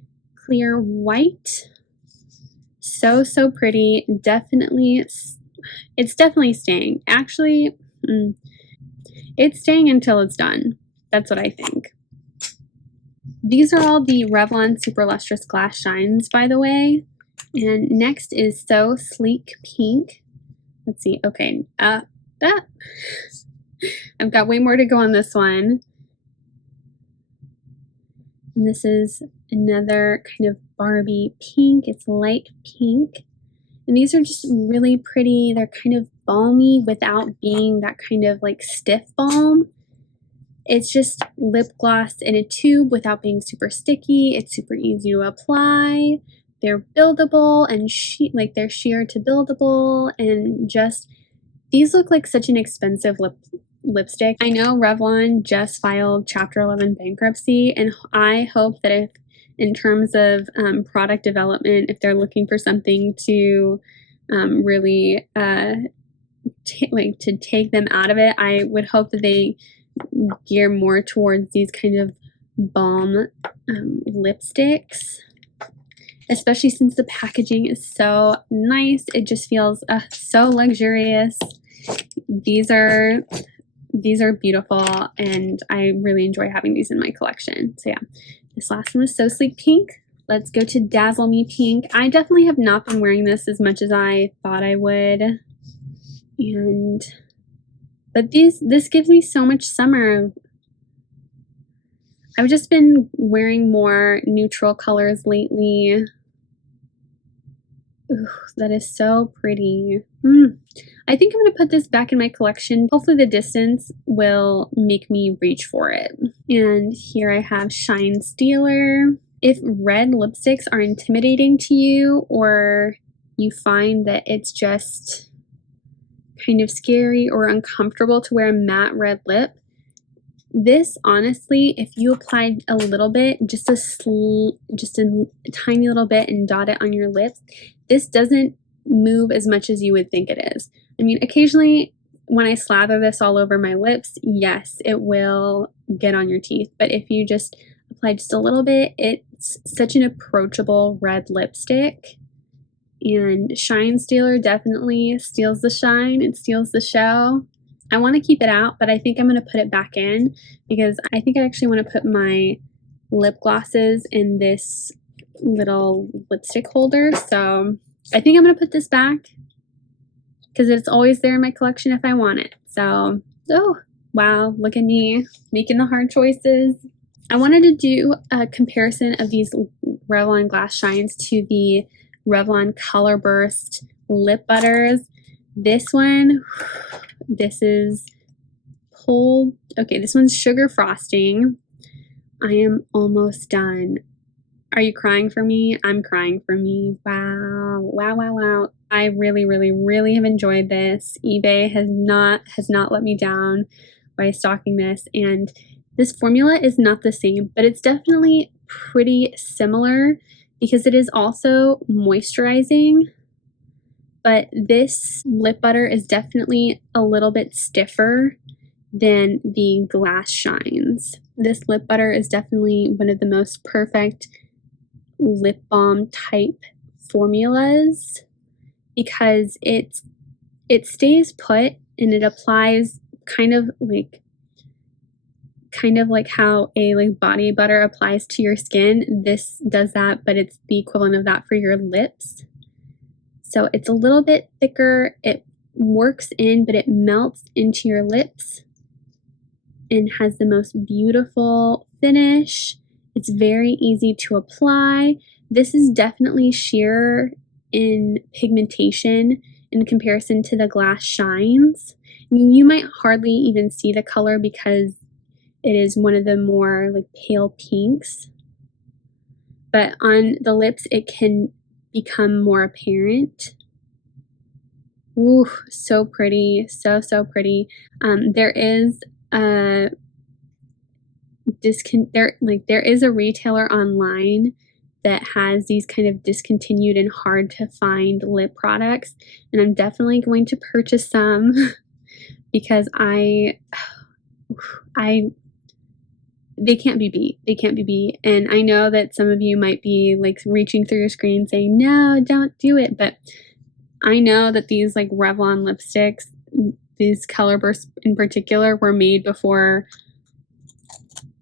clear white. So, so pretty. Definitely, it's definitely staying. Actually, it's staying until it's done. That's what I think. These are all the Revlon Super Lustrous Glass Shines, by the way. And next is So Sleek Pink. Let's see. Okay. I've got way more to go on this one. And this is another kind of Barbie pink. It's light pink. And these are just really pretty. They're kind of balmy without being that kind of like stiff balm. It's just lip gloss in a tube without being super sticky. It's super easy to apply. They're buildable and they're sheer to buildable, and just these look like such an expensive lipstick. I know Revlon just filed Chapter 11 bankruptcy, and I hope that if in terms of product development, if they're looking for something to really to take them out of it, I would hope that they gear more towards these kind of balm lipsticks, especially since the packaging is so nice. It just feels so luxurious. These are beautiful, and I really enjoy having these in my collection. So yeah, this last one was So Sleek Pink. Let's go to Dazzle Me Pink. I definitely have not been wearing this as much as I thought I would, but this gives me so much summer. I've just been wearing more neutral colors lately. Ooh, that is so pretty. I think I'm going to put this back in my collection. Hopefully the distance will make me reach for it. And here I have Shine Stealer. If red lipsticks are intimidating to you, or you find that it's just kind of scary or uncomfortable to wear a matte red lip, this honestly, if you applied a little bit, just a tiny little bit, and dot it on your lips, this doesn't move as much as you would think it is. I mean, occasionally when I slather this all over my lips, yes, it will get on your teeth, but if you just apply just a little bit, it's such an approachable red lipstick. And Shine Stealer definitely steals the shine. It steals the show. I want to keep it out, but I think I'm going to put it back in because I think I actually want to put my lip glosses in this little lipstick holder. So I think I'm going to put this back because it's always there in my collection if I want it. So, oh, wow, look at me making the hard choices. I wanted to do a comparison of these Revlon Glass Shines to the Revlon Color Burst lip butters. This one, this is pulled. Okay, this one's sugar frosting. I am almost done. Are you crying for me? I'm crying for me. Wow, wow, wow, wow. I really, really, really have enjoyed this. eBay has not let me down by stocking this, and this formula is not the same, but it's definitely pretty similar because it is also moisturizing. But this lip butter is definitely a little bit stiffer than the Glass Shines. This lip butter is definitely one of the most perfect lip balm type formulas because it stays put and it applies kind of like how a like body butter applies to your skin. This does that, but it's the equivalent of that for your lips. So it's a little bit thicker. It works in, but it melts into your lips and has the most beautiful finish. It's very easy to apply. This is definitely sheer in pigmentation in comparison to the Glass Shines. I mean, you might hardly even see the color because it is one of the more like pale pinks, but on the lips it can become more apparent. Ooh, so pretty, so pretty. There is a there is a retailer online that has these kind of discontinued and hard to find lip products, and I'm definitely going to purchase some because they can't be beat. They can't be beat. And I know that some of you might be like reaching through your screen saying, no, don't do it. But I know that these like Revlon lipsticks, these color bursts in particular, were made before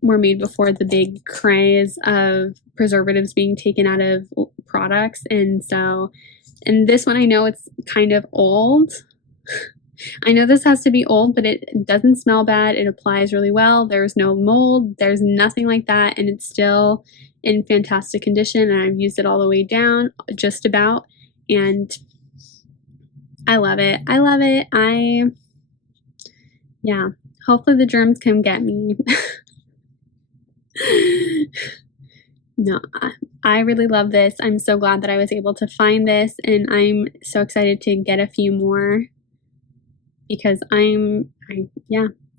the big craze of preservatives being taken out of products. And this one, I know it's kind of old. I know this has to be old, but it doesn't smell bad. It applies really well. There's no mold. There's nothing like that. And it's still in fantastic condition. And I've used it all the way down, just about. And I love it. I love it. Yeah, hopefully the germs come get me. No, I really love this. I'm so glad that I was able to find this. And I'm so excited to get a few more. Because I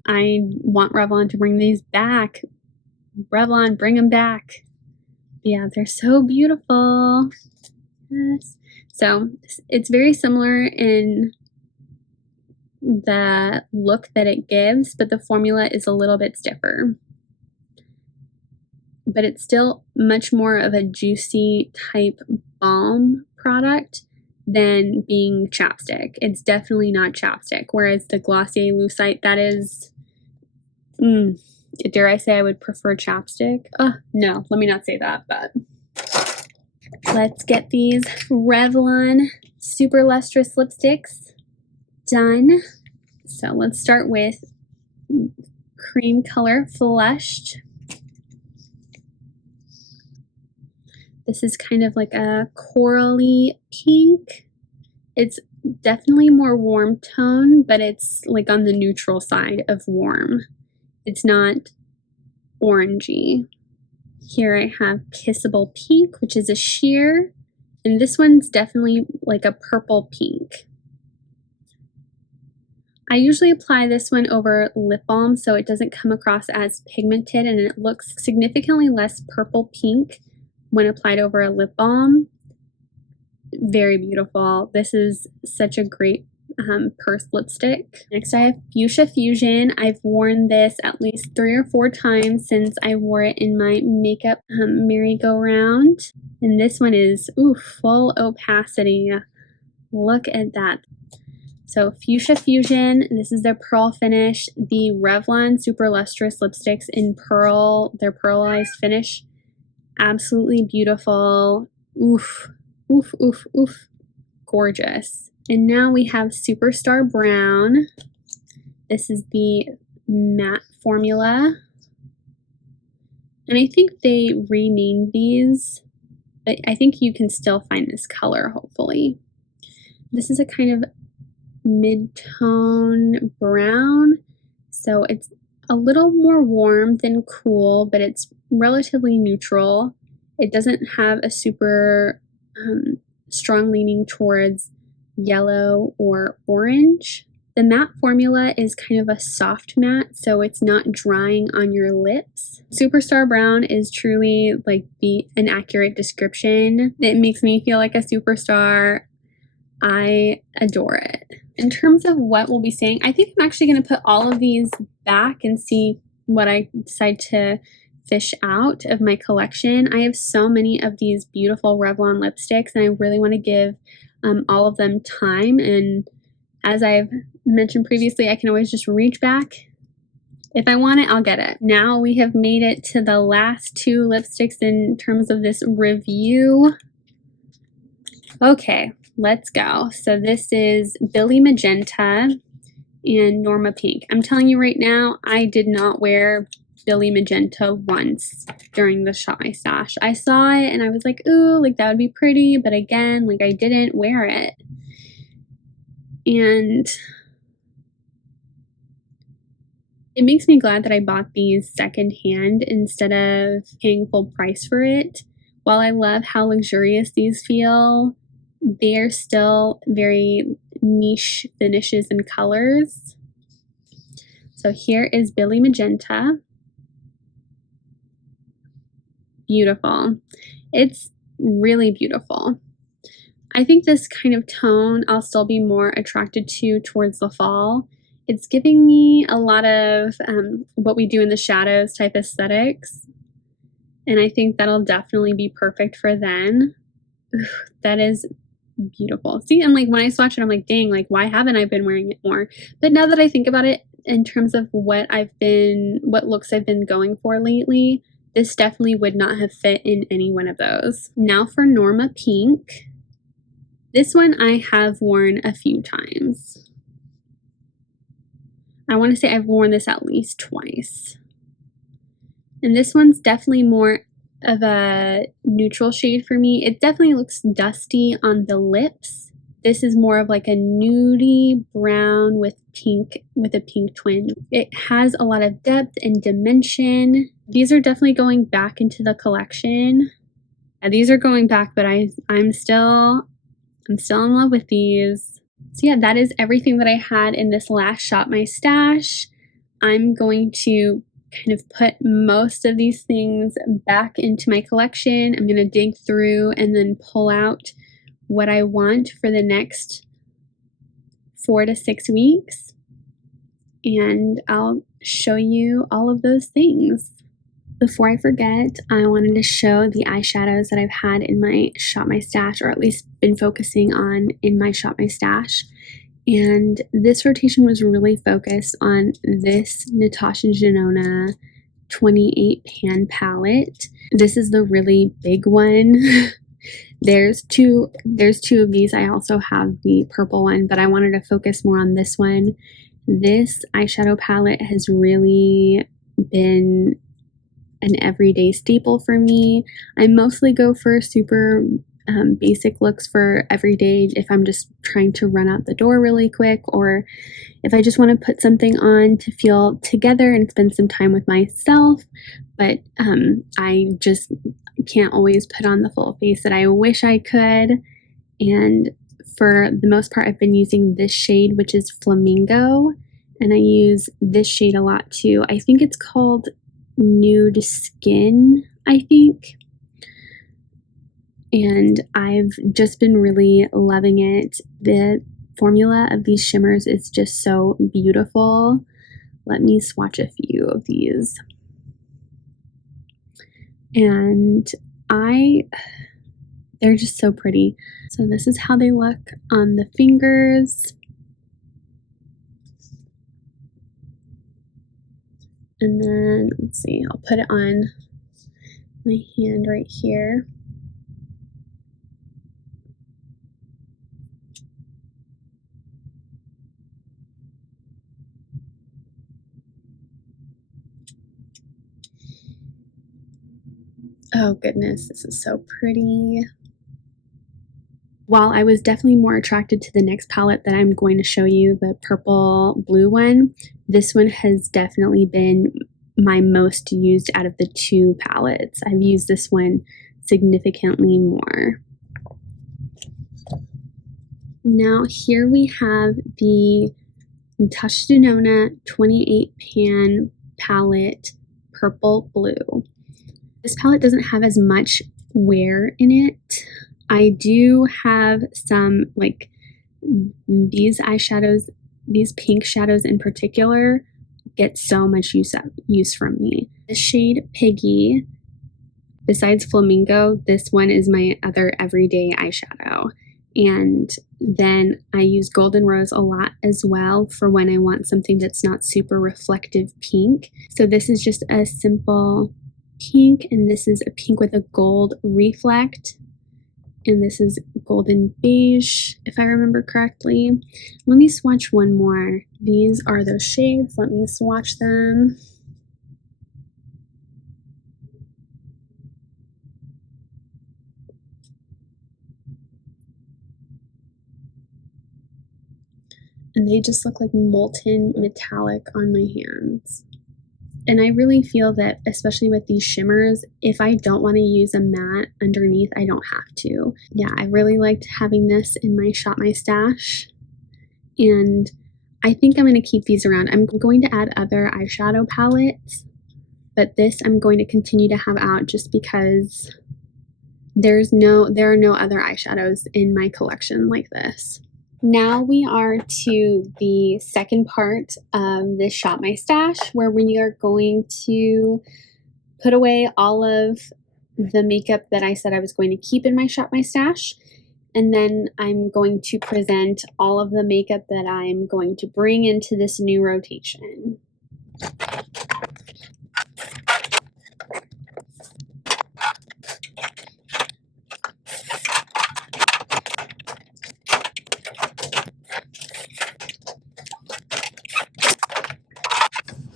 want Revlon to bring these back. Revlon, bring them back. Yeah, they're so beautiful. Yes. So it's very similar in the look that it gives, but the formula is a little bit stiffer. But it's still much more of a juicy type balm product than being chapstick. It's definitely not chapstick, whereas the Glossier Lucite, that is, dare I say I would prefer chapstick? No, let me not say that, but let's get these Revlon Super Lustrous lipsticks done. So let's start with Cream Color Flushed. This is kind of like a corally pink. It's definitely more warm tone, but it's like on the neutral side of warm. It's not orangey. Here I have Kissable Pink, which is a sheer, and this one's definitely like a purple pink. I usually apply this one over lip balm so it doesn't come across as pigmented, and it looks significantly less purple pink when applied over a lip balm. Very beautiful. This is such a great purse lipstick. Next I have Fuchsia Fusion. I've worn this at least 3 or 4 times since I wore it in my makeup merry-go-round. And this one is full opacity. Look at that. So Fuchsia Fusion, this is their pearl finish. The Revlon Super Lustrous lipsticks in pearl, their pearlized finish. Absolutely beautiful. Oof, oof, oof, oof. Gorgeous. And now we have Superstar Brown. This is the matte formula. And I think they renamed these, but I think you can still find this color, hopefully. This is a kind of mid-tone brown, so it's a little more warm than cool, but it's relatively neutral. It doesn't have a super strong leaning towards yellow or orange. The matte formula is kind of a soft matte, so it's not drying on your lips. Superstar Brown is truly like an accurate description. It makes me feel like a superstar. I adore it. In terms of what we'll be saying, I think I'm actually going to put all of these back and see what I decide to fish out of my collection. I have so many of these beautiful Revlon lipsticks, and I really want to give all of them time. And as I've mentioned previously, I can always just reach back. If I want it, I'll get it. Now we have made it to the last two lipsticks in terms of this review. Okay, let's go. So this is Billy Magenta and Norma Pink. I'm telling you right now, I did not wear Billy Magenta once during the Shop My Stash. I saw it and I was like, ooh, like that would be pretty, but again, like I didn't wear it. And it makes me glad that I bought these secondhand instead of paying full price for it. While I love how luxurious these feel, they're still very niche finishes and colors. So here is Billy Magenta. Beautiful. It's really beautiful. I think this kind of tone I'll still be more attracted to towards the fall. It's giving me a lot of what we do in the shadows type aesthetics. And I think that'll definitely be perfect for then. Ooh, that is beautiful. See, and like when I swatch it, I'm like, dang, like why haven't I been wearing it more? But now that I think about it in terms of what looks I've been going for lately, this definitely would not have fit in any one of those. Now for Norma Pink. This one I have worn a few times. I want to say I've worn this at least twice. And this one's definitely more of a neutral shade for me. It definitely looks dusty on the lips. This is more of like a nudie brown with pink, with a pink twinge. It has a lot of depth and dimension. These are definitely going back into the collection. These are going back, but I'm still in love with these. So yeah, that is everything that I had in this last Shop My Stash. I'm going to kind of put most of these things back into my collection. I'm going to dig through and then pull out what I want for the next 4 to 6 weeks. And I'll show you all of those things. Before I forget, I wanted to show the eyeshadows that I've had in my Shop My Stash, or at least been focusing on in my Shop My Stash. And this rotation was really focused on this Natasha Denona 28 pan palette. This is the really big one. There's two of these. I also have the purple one, but I wanted to focus more on this one. This eyeshadow palette has really been an everyday staple for me. I mostly go for super basic looks for everyday if I'm just trying to run out the door really quick, or if I just want to put something on to feel together and spend some time with myself. But I just can't always put on the full face that I wish I could. And for the most part, I've been using this shade, which is Flamingo, and I use this shade a lot too. I think it's called Nude Skin, I think. And I've just been really loving it. The formula of these shimmers is just so beautiful. Let me swatch a few of these. And they're just so pretty. So this is how they look on the fingers. And then, let's see, I'll put it on my hand right here. Oh goodness, this is so pretty. While I was definitely more attracted to the next palette that I'm going to show you, the purple blue one, this one has definitely been my most used out of the two palettes. I've used this one significantly more. Now here we have the Natasha Denona 28 pan palette, purple blue. This palette doesn't have as much wear in it. I do have some, like these eyeshadows, these pink shadows in particular, get so much use from me. The shade Piggy, besides Flamingo, this one is my other everyday eyeshadow. And then I use Golden Rose a lot as well for when I want something that's not super reflective pink. So this is just a simple pink, and this is a pink with a gold reflect. And this is golden beige, if I remember correctly. Let me swatch one more. These are those shades. Let me swatch them. And they just look like molten metallic on my hands. And I really feel that, especially with these shimmers, if I don't want to use a matte underneath, I don't have to. Yeah, I really liked having this in my Shop My Stash. And I think I'm going to keep these around. I'm going to add other eyeshadow palettes, but this I'm going to continue to have out just because there are no other eyeshadows in my collection like this. Now we are to the second part of this Shop My Stash, where we are going to put away all of the makeup that I said I was going to keep in my Shop My Stash. And then I'm going to present all of the makeup that I'm going to bring into this new rotation.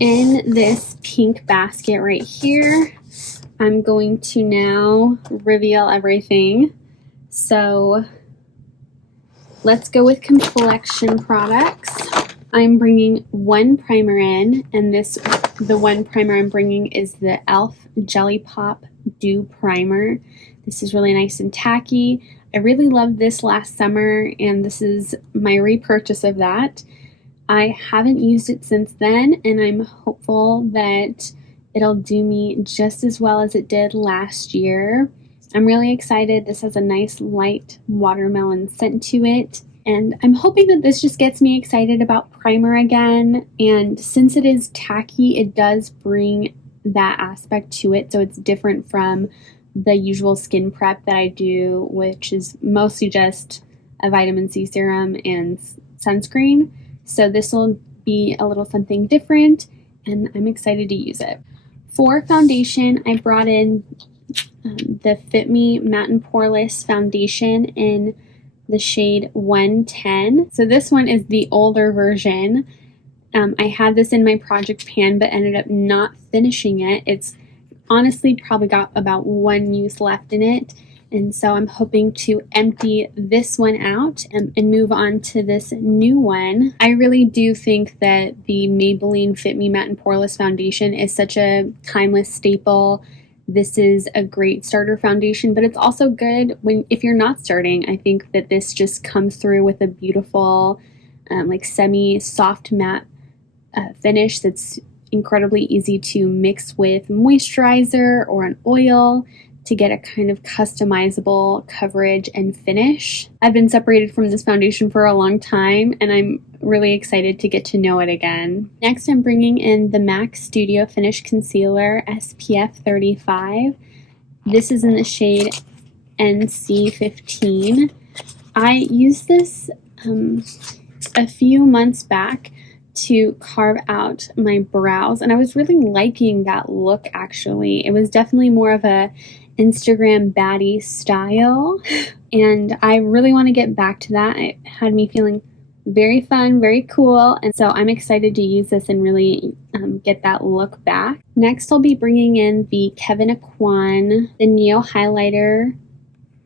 In this pink basket right here, I'm going to now reveal everything. So let's go with Complexion products. I'm bringing one primer in, and the one primer I'm bringing is the e.l.f. Jelly Pop Dew Primer. This is really nice and tacky. I really loved this last summer, and this is my repurchase of that. I haven't used it since then, and I'm hopeful that it'll do me just as well as it did last year. I'm really excited. This has a nice light watermelon scent to it, and I'm hoping that this just gets me excited about primer again. And since it is tacky, it does bring that aspect to it, so it's different from the usual skin prep that I do, which is mostly just a vitamin C serum and sunscreen. So this will be a little something different, and I'm excited to use it. For foundation, I brought in the Fit Me Matte and Poreless Foundation in the shade 110. So this one is the older version. I had this in my project pan, but ended up not finishing it. It's honestly probably got about one use left in it. And so I'm hoping to empty this one out and move on to this new one. I really do think that the Maybelline Fit Me Matte and Poreless Foundation is such a timeless staple. This is a great starter foundation, but it's also good if you're not starting. I think that this just comes through with a beautiful like semi-soft matte finish that's incredibly easy to mix with moisturizer or an oil to get a kind of customizable coverage and finish. I've been separated from this foundation for a long time, and I'm really excited to get to know it again. Next, I'm bringing in the MAC Studio Finish Concealer SPF 35. This is in the shade NC15. I used this a few months back to carve out my brows, and I was really liking that look actually. It was definitely more of a Instagram baddie style, and I really want to get back to that. It had me feeling very fun, very cool, and so I'm excited to use this and really get that look back. Next, I'll be bringing in the Kevyn Aucoin, the Neo Highlighter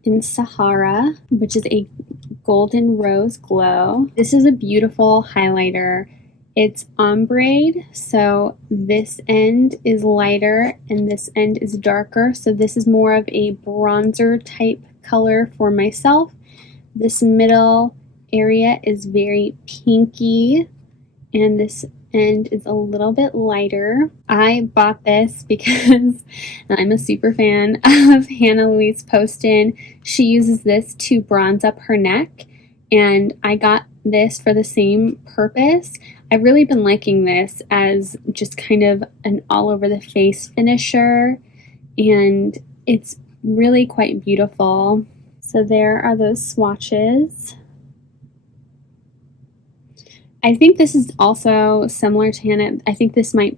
in Sahara, which is a golden rose glow. This is a beautiful highlighter. It's ombre, so this end is lighter and this end is darker. So this is more of a bronzer type color for myself. This middle area is very pinky and this end is a little bit lighter. I bought this because I'm a super fan of Hannah Louise Poston. She uses this to bronze up her neck, and I got this for the same purpose. I've really been liking this as just kind of an all over the face finisher, and it's really quite beautiful. So there are those swatches. I think this is also similar to Hannah. I think this might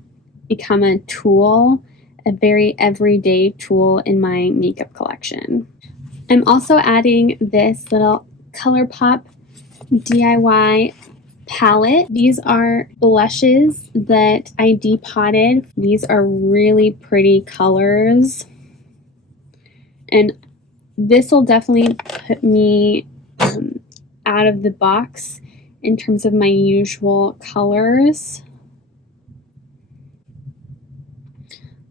become a tool, a very everyday tool in my makeup collection. I'm also adding this little ColourPop DIY palette. These are blushes that I depotted. These are really pretty colors. And this will definitely put me out of the box in terms of my usual colors.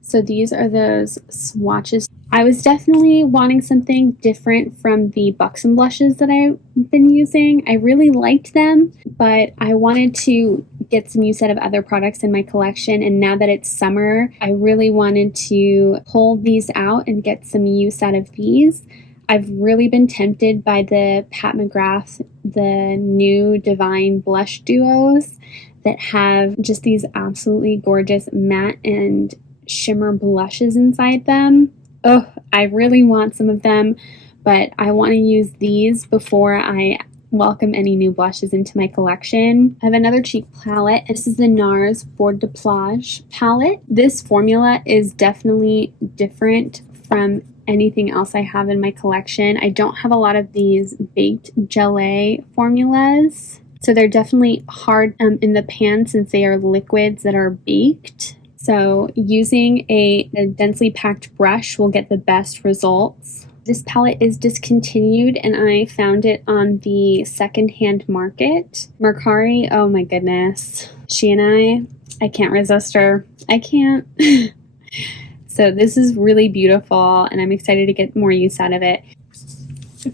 So these are those swatches. I was definitely wanting something different from the Buxom blushes that I've been using. I really liked them, but I wanted to get some use out of other products in my collection, and now that it's summer, I really wanted to pull these out and get some use out of these. I've really been tempted by the Pat McGrath, the new Divine Blush Duos that have just these absolutely gorgeous matte and shimmer blushes inside them. Oh, I really want some of them, but I want to use these before I welcome any new blushes into my collection. I have another cheek palette. This is the NARS Bord de Plage palette. This formula is definitely different from anything else I have in my collection. I don't have a lot of these baked gelée formulas, so they're definitely hard in the pan since they are liquids that are baked. So using a densely packed brush will get the best results. This palette is discontinued and I found it on the secondhand market. Mercury, oh my goodness. She and I can't resist her. I can't. So this is really beautiful and I'm excited to get more use out of it.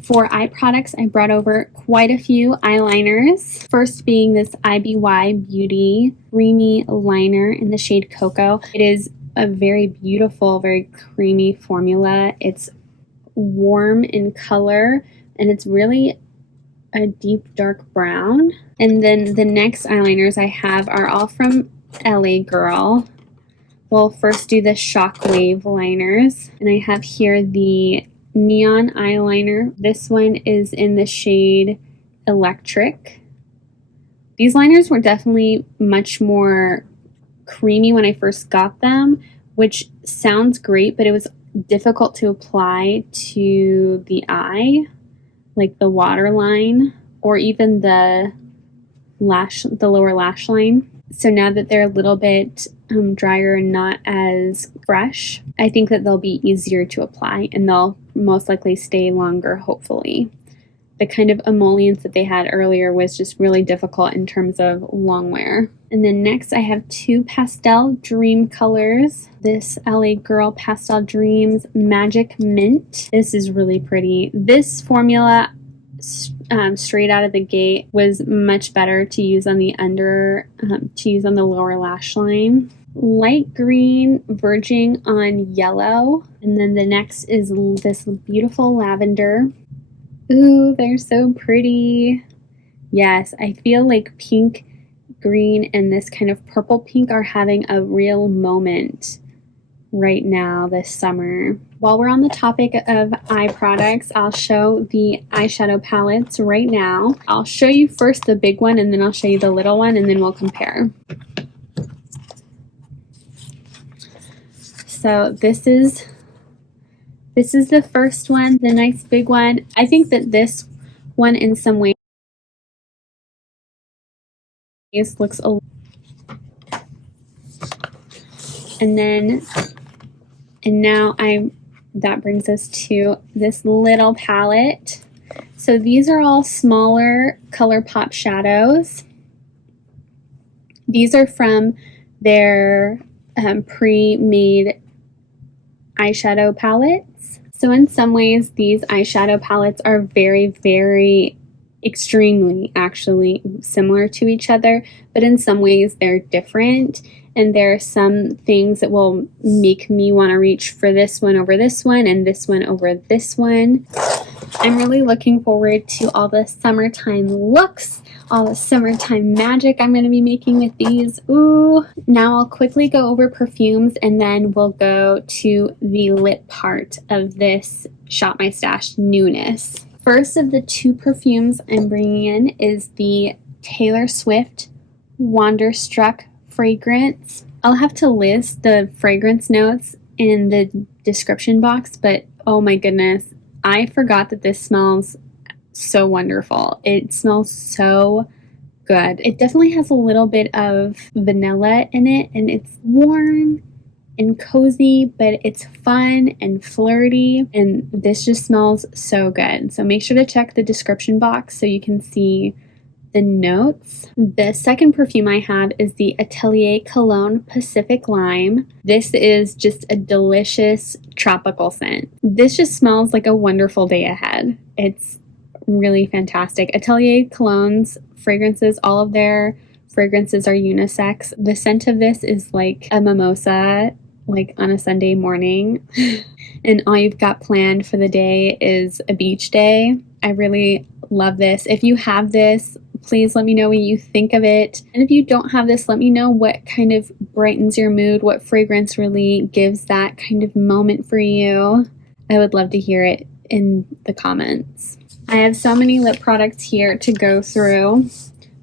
For eye products, I brought over quite a few eyeliners. First being this IBY Beauty Creamy Liner in the shade Cocoa. It is a very beautiful, very creamy formula. It's warm in color and it's really a deep dark brown. And then the next eyeliners I have are all from LA Girl. We'll first do the Shockwave liners, and I have here the Neon eyeliner. This one is in the shade Electric. These liners were definitely much more creamy when I first got them, which sounds great, but it was difficult to apply to the eye, like the waterline or even the lower lash line. So now that they're a little bit drier and not as fresh, I think that they'll be easier to apply and they'll most likely stay longer, hopefully. The kind of emollients that they had earlier was just really difficult in terms of long wear. And then next I have two pastel dream colors. This LA Girl Pastel Dreams Magic Mint. This is really pretty. This formula straight out of the gate was much better to use on the the lower lash line. Light green verging on yellow, and then the next is this beautiful lavender. Ooh, they're so pretty. Yes, I feel like pink, green, and this kind of purple pink are having a real moment right now this summer. While we're on the topic of eye products, I'll show the eyeshadow palettes right now. I'll show you first the big one and then I'll show you the little one and then we'll compare. So this is the first one, the nice big one. I think that this one in some ways looks a And now that brings us to this little palette. So these are all smaller ColourPop shadows. These are from their pre-made eyeshadow palettes. So in some ways, these eyeshadow palettes are very, very extremely actually similar to each other, but in some ways they're different. And there are some things that will make me want to reach for this one over this one and this one over this one. I'm really looking forward to all the summertime looks, all the summertime magic I'm going to be making with these. Ooh! Now I'll quickly go over perfumes and then we'll go to the lip part of this Shop My Stash newness. First of the two perfumes I'm bringing in is the Taylor Swift Wanderstruck fragrance. I'll have to list the fragrance notes in the description box, but oh my goodness, I forgot that this smells so wonderful. It smells so good. It definitely has a little bit of vanilla in it, and it's warm and cozy, but it's fun and flirty, and this just smells so good. So make sure to check the description box so you can see the notes. The second perfume I have is the Atelier Cologne Pacific Lime. This is just a delicious tropical scent. This just smells like a wonderful day ahead. It's really fantastic. Atelier Cologne's fragrances, all of their fragrances are unisex. The scent of this is like a mimosa, like on a Sunday morning, and all you've got planned for the day is a beach day. I really love this. If you have this, please let me know what you think of it. And if you don't have this, let me know what kind of brightens your mood, what fragrance really gives that kind of moment for you. I would love to hear it in the comments. I have so many lip products here to go through.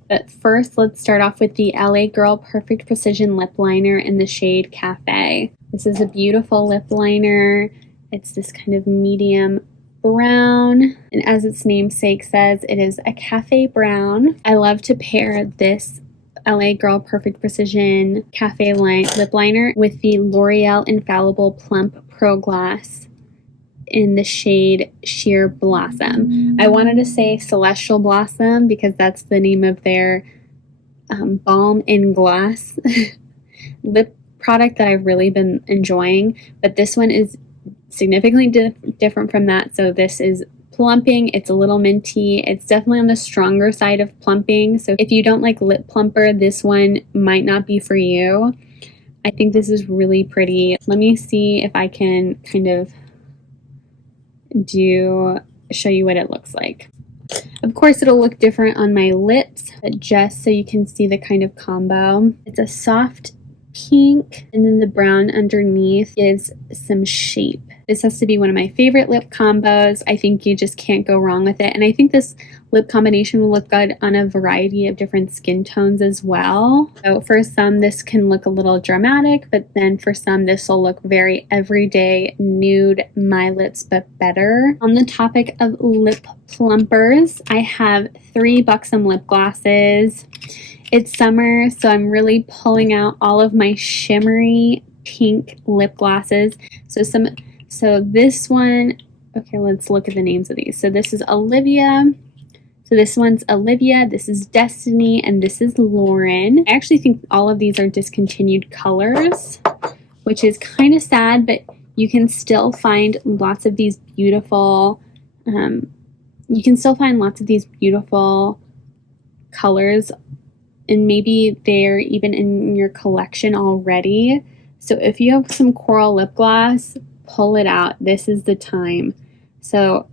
But first, let's start off with the LA Girl Perfect Precision Lip Liner in the shade Cafe. This is a beautiful lip liner. It's this kind of medium brown, and as its namesake says, it is a cafe brown. I love to pair this LA Girl Perfect Precision Cafe lip liner with the L'Oreal Infallible Plump Pro Gloss in the shade Sheer Blossom. I wanted to say Celestial Blossom because that's the name of their balm in gloss lip product that I've really been enjoying, but this one is significantly different from that. So this is plumping. It's a little minty. It's definitely on the stronger side of plumping. So if you don't like lip plumper, this one might not be for you. I think this is really pretty. Let me see if I can kind of show you what it looks like. Of course, it'll look different on my lips, but just so you can see the kind of combo. It's a soft pink, and then the brown underneath gives some shape. This has to be one of my favorite lip combos. I think you just can't go wrong with it. And I think this lip combination will look good on a variety of different skin tones as well. So for some, this can look a little dramatic, but then for some, this will look very everyday, nude, my lips, but better. On the topic of lip plumpers, I have 3 Buxom lip glosses. It's summer, so I'm really pulling out all of my shimmery pink lip glosses. So this one, okay, let's look at the names of these. So this is Olivia. So this one's Olivia, this is Destiny, and this is Lauren. I actually think all of these are discontinued colors, which is kind of sad, but you can still find lots of these beautiful, colors, and maybe they're even in your collection already. So if you have some coral lip gloss, pull it out. This is the time. So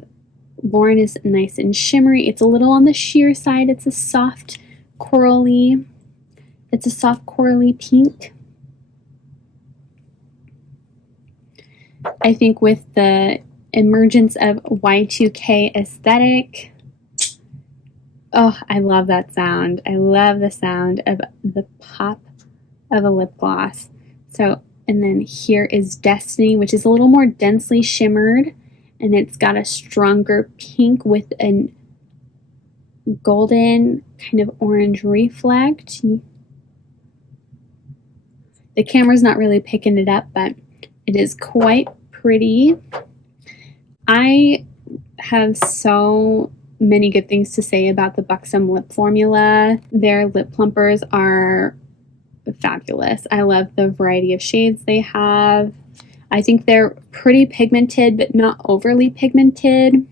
Lauren is nice and shimmery. It's a little on the sheer side. It's a soft corally pink. I think with the emergence of Y2K aesthetic, oh, I love that sound. I love the sound of the pop of a lip gloss. So, and then here is Destiny, which is a little more densely shimmered, and it's got a stronger pink with a golden kind of orange reflect. The camera's not really picking it up, but it is quite pretty. I have so many good things to say about the Buxom lip formula. Their lip plumpers are fabulous. I love the variety of shades they have. I think they're pretty pigmented, but not overly pigmented.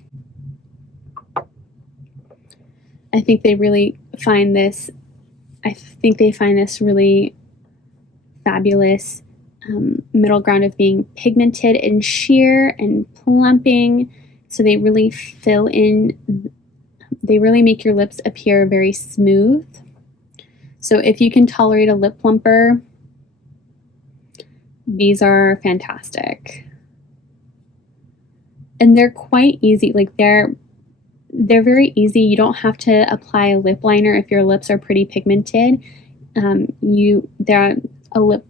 I think they really find this, really fabulous middle ground of being pigmented and sheer and plumping. So they really fill in, they really make your lips appear very smooth. So if you can tolerate a lip plumper, these are fantastic. And they're quite easy. Like they're very easy. You don't have to apply a lip liner if your lips are pretty pigmented. A lip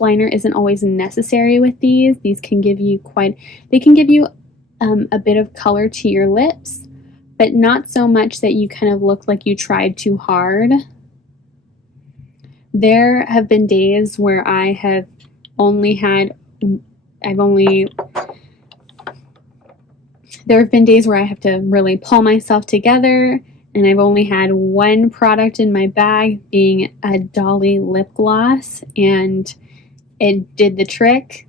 liner isn't always necessary with these. These can give you a bit of color to your lips, but not so much that you kind of look like you tried too hard. There have been days where there have been days where I have to really pull myself together, and I've only had one product in my bag, being a Dolly lip gloss, and it did the trick.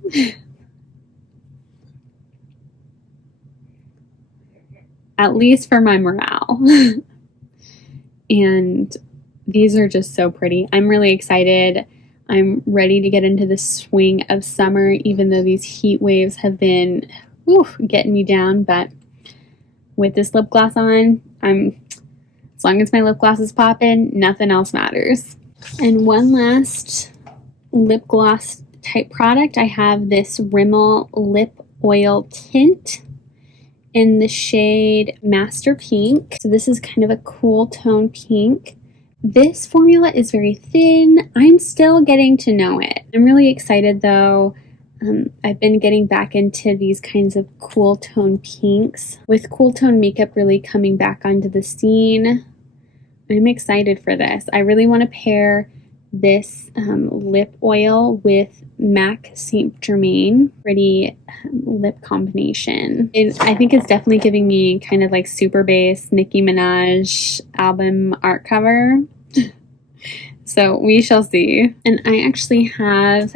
At least for my morale. And these are just so pretty. I'm really excited. I'm ready to get into the swing of summer, even though these heat waves have been getting me down. But with this lip gloss on, as long as my lip gloss is popping, nothing else matters. And one last lip gloss type product, I have this Rimmel lip oil tint in the shade Master Pink. So this is kind of a cool tone pink. This formula is very thin. I'm still getting to know it. I'm really excited though. I've been getting back into these kinds of cool tone pinks, with cool tone makeup really coming back onto the scene. I'm excited for this. I really want to pair this lip oil with MAC Saint Germain. Pretty lip combination. I think it's definitely giving me kind of like Super Bass Nicki Minaj album art cover. So we shall see. And I actually have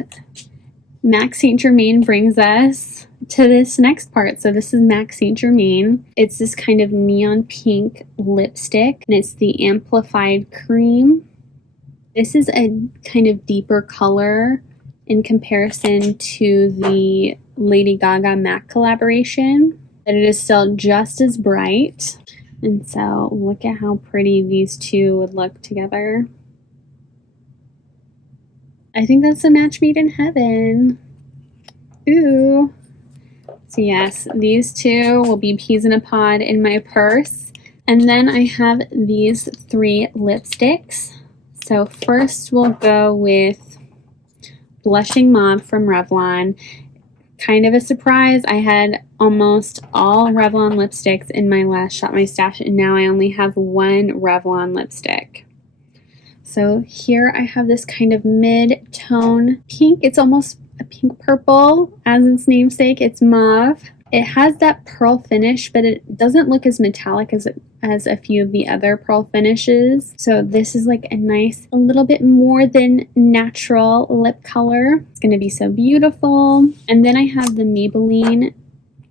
MAC Saint Germain brings us to this next part. So this is MAC Saint Germain. It's this kind of neon pink lipstick, and it's the Amplified Cream. This is a kind of deeper color in comparison to the Lady Gaga MAC collaboration, but it is still just as bright. And so look at how pretty these two would look together. I think that's a match made in heaven. Ooh. So yes, these two will be peas in a pod in my purse. And then I have these three lipsticks. So first we'll go with Blushing Mauve from Revlon. Kind of a surprise. I had almost all Revlon lipsticks in my last Shop My Stash, and now I only have one Revlon lipstick. So here I have this kind of mid-tone pink. It's almost a pink purple, as its namesake. It's mauve. It has that pearl finish, but it doesn't look as metallic as a few of the other pearl finishes. So this is like a nice, a little bit more than natural lip color. It's going to be so beautiful. And then I have the Maybelline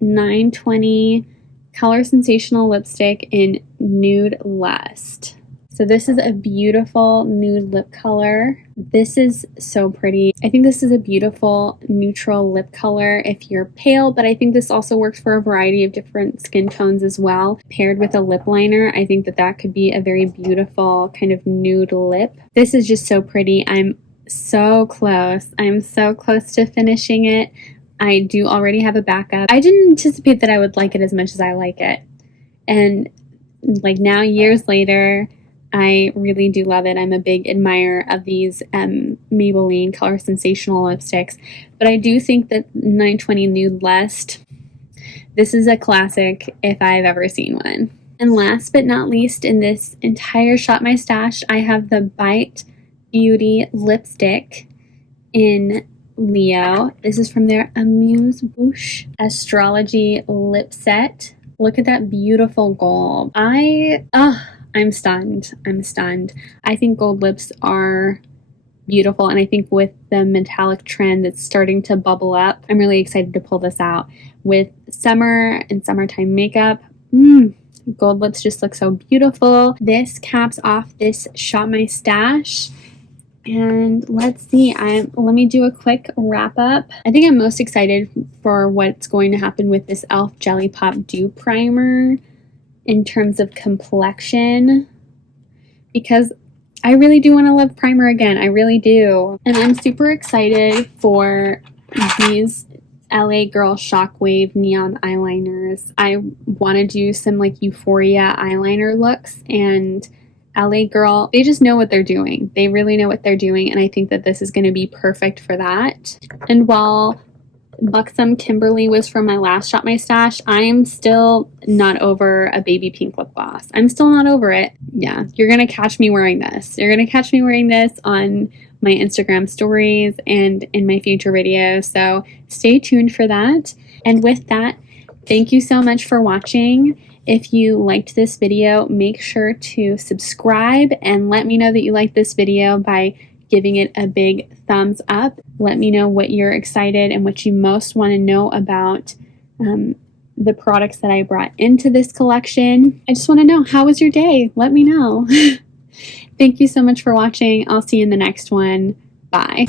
920 Color Sensational Lipstick in Nude Lust. So this is a beautiful nude lip color. This is so pretty. I think this is a beautiful neutral lip color if you're pale, but I think this also works for a variety of different skin tones as well. Paired with a lip liner, I think that could be a very beautiful kind of nude lip. This is just so pretty. I'm so close. I'm so close to finishing it. I do already have a backup. I didn't anticipate that I would like it as much as I like it. And like now, years later, I really do love it. I'm a big admirer of these Maybelline Color Sensational lipsticks. But I do think that 920 Nude Lust, this is a classic if I've ever seen one. And last but not least, in this entire Shop My Stash, I have the Bite Beauty lipstick in Leo. This is from their Amuse Bouche Astrology lip set. Look at that beautiful gold. I'm stunned. I'm stunned. I think gold lips are beautiful, and I think with the metallic trend that's starting to bubble up, I'm really excited to pull this out. With summer and summertime makeup, gold lips just look so beautiful. This caps off this Shop My Stash. And let's see, let me do a quick wrap up. I think I'm most excited for what's going to happen with this e.l.f. Jelly Pop Dew Primer in terms of complexion, because I really do want to love primer again. I really do. And I'm super excited for these LA Girl Shockwave neon eyeliners. I want to do some like Euphoria eyeliner looks, and LA Girl, they just know what they're doing. They really know what they're doing, and I think that this is going to be perfect for that. And while Buxom Kimberly was from my last Shop My Stash, I am still not over a baby pink lip gloss. I'm still not over it. Yeah, you're going to catch me wearing this. You're going to catch me wearing this on my Instagram stories and in my future videos, so stay tuned for that. And with that, thank you so much for watching. If you liked this video, make sure to subscribe and let me know that you liked this video by giving it a big thumbs up. Let me know what you're excited and what you most want to know about the products that I brought into this collection. I just want to know, how was your day? Let me know. Thank you so much for watching. I'll see you in the next one. Bye.